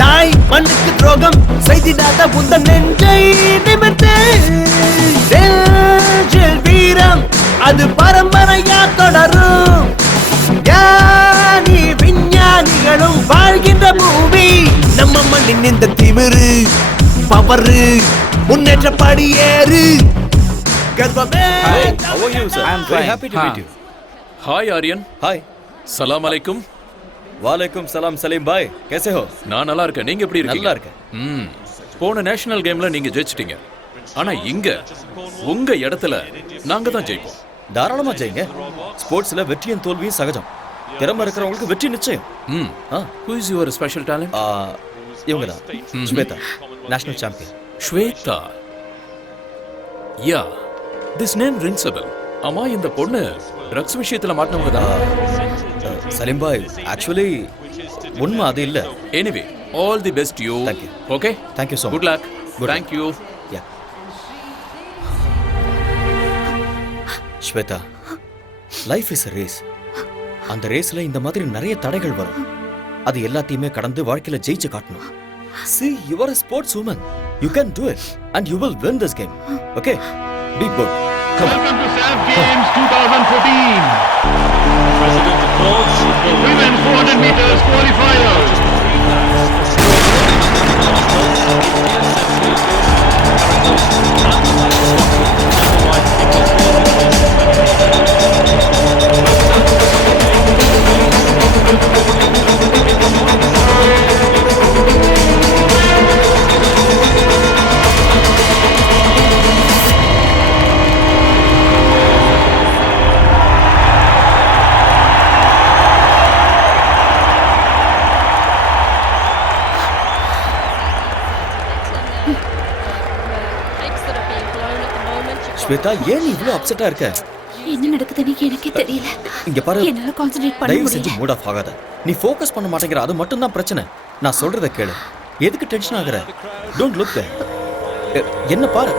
தாய் மண்ணுக்கு துரோகம் செய்திடாத உந்த நெஞ்சை நிமிர்த்து. நெஞ்சில் வீரம் அது பரம்பரையா தொடரும். ஞானி விஞ்ஞானிகளும் வாழ்கின்ற பூமி நம்ம மண்ணின் இந்த திமிரு பவரு முன்னேற்ற படியேறு. கர்வமே. How are you, sir? I am very happy to meet you. हाय आर्यन. हाय. सलाम अलैकुम. वालेकुम सलाम सलीम भाई, कैसे हो? நான் நல்லா இருக்கேன். நீங்க எப்படி இருக்கீங்க? நல்லா இருக்கேன். போன நேஷனல் கேம்ல நீங்க ஜெயிச்சிட்டீங்க. ஆனா இங்க உங்க இடத்துல நாங்க தான் ஜெயிப்போம். தாராளமா ஜெயிங்க. ஸ்போர்ட்ஸ்ல வெற்றியும் தோல்வியும் சகஜம். திறமை இருக்கிறவங்களுக்கு வெற்றி நிச்சயம். Who is your special talent? இவங்க தான் Shweta, national champion. Shweta, yeah, this name rings a bell. அம்மா, இந்த பொண்ணு ட்ரக்ஸ் விஷயத்துல மாட்டினவங்க தான். சலீம் பாய், ஆக்சுவலி உண்மை அது இல்ல. Anyway, all the best you. Thank you. Okay, thank you so good luck. Thank you. Yeah Shweta, life is a race. அந்த ரேஸ்ல இந்த மாதிரி நிறைய தடைகள் வரும். அது எல்லாத்தையுமே கடந்து வாழ்க்கையில ஜெயிச்சு காட்டணும். See, you are a sports woman. You can do it and you will win this game. Okay? Be good. Come on. Welcome to SAF Games 2014. President reports the women's 400 meters qualifiers. Shweta, ஏன் நீ இவ்வளவு அப்செட்டா இருக்க? என்ன நடக்குதுன்னு எனக்கே தெரியல. இங்க பாரு, என்னால கான்சென்ட்ரேட் பண்ண தயவு செஞ்சு முடியல. மூட் ஆஃப் ஆகாத. நீ ஃபோக்கஸ் பண்ண மாட்டேங்கிற, அது மட்டும் தான் பிரச்சனை. நான் சொல்றத கேளு. எதுக்கு டென்ஷன் ஆகுற? Don't look there. என்ன பாரு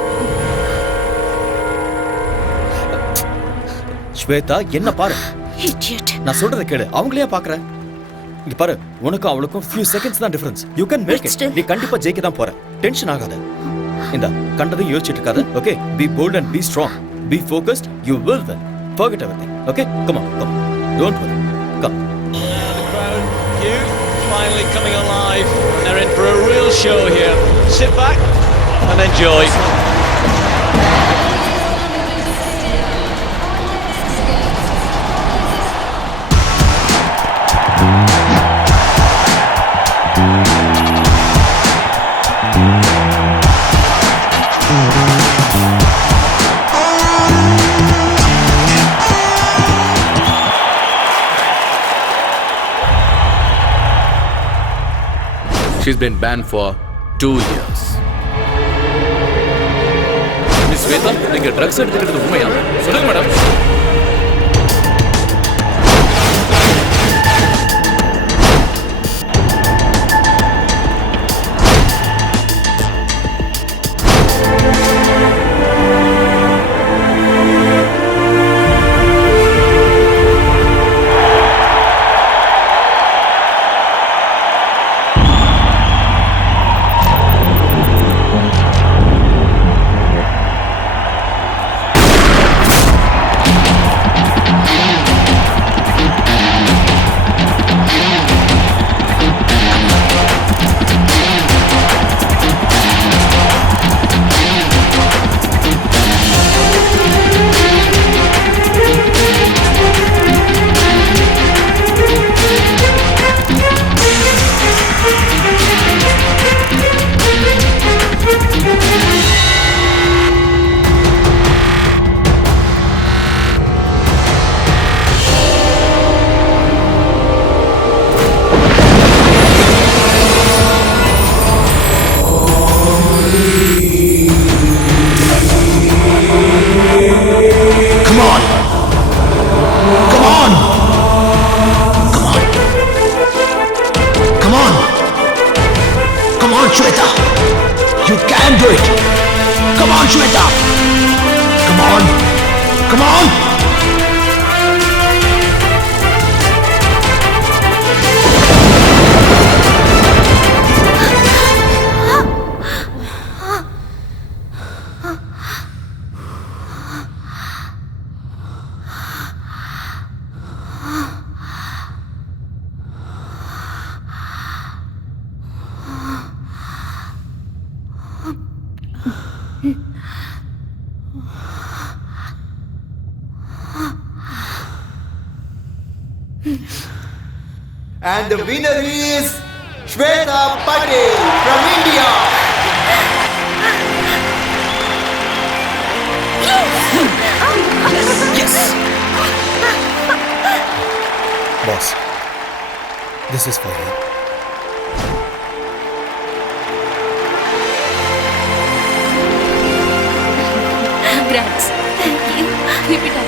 ஸ்வேதா, என்ன பாரு. Idiot. நான் சொல்றத கேளு. அவங்களே பாக்குற. இங்க பாரு, உனக்கும் அவளுக்கும் few seconds தான் difference. You can make it. நீ கண்டிப்பா ஜெயிக்க தான் போற. டென்ஷன் ஆகாத. இந்த கண்டதையும் யோசிச்சுட்டு இருக்காத. Okay? Be bold and be strong. Be focused. You will win. Forget everything. Okay? Come on. Come on. Don't worry. Come. The crowd, you finally coming alive. They're in for a real show here. Sit back and enjoy. She's been banned for 2 years. Miss Shweta, நீங்க drugs எடுத்துக்கிறது உண்மையா? சொல்லுங்க madam. Shweta! You can do it! Come on, Shweta! Come on! Come on! And the winner is Shweta Patel from India. Yes! Boss, this is for you. Congrats. Thank you. Keep it up.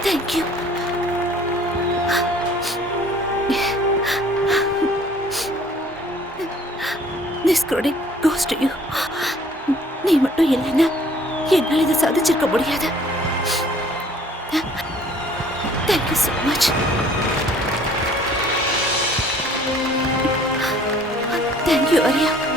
Thank you. This credit goes to you. நீ மட்டும் இல்லைன்னா என்னால் இதை சாதிச்சிருக்க முடியாது. Thank you so much. Thank you, Arya.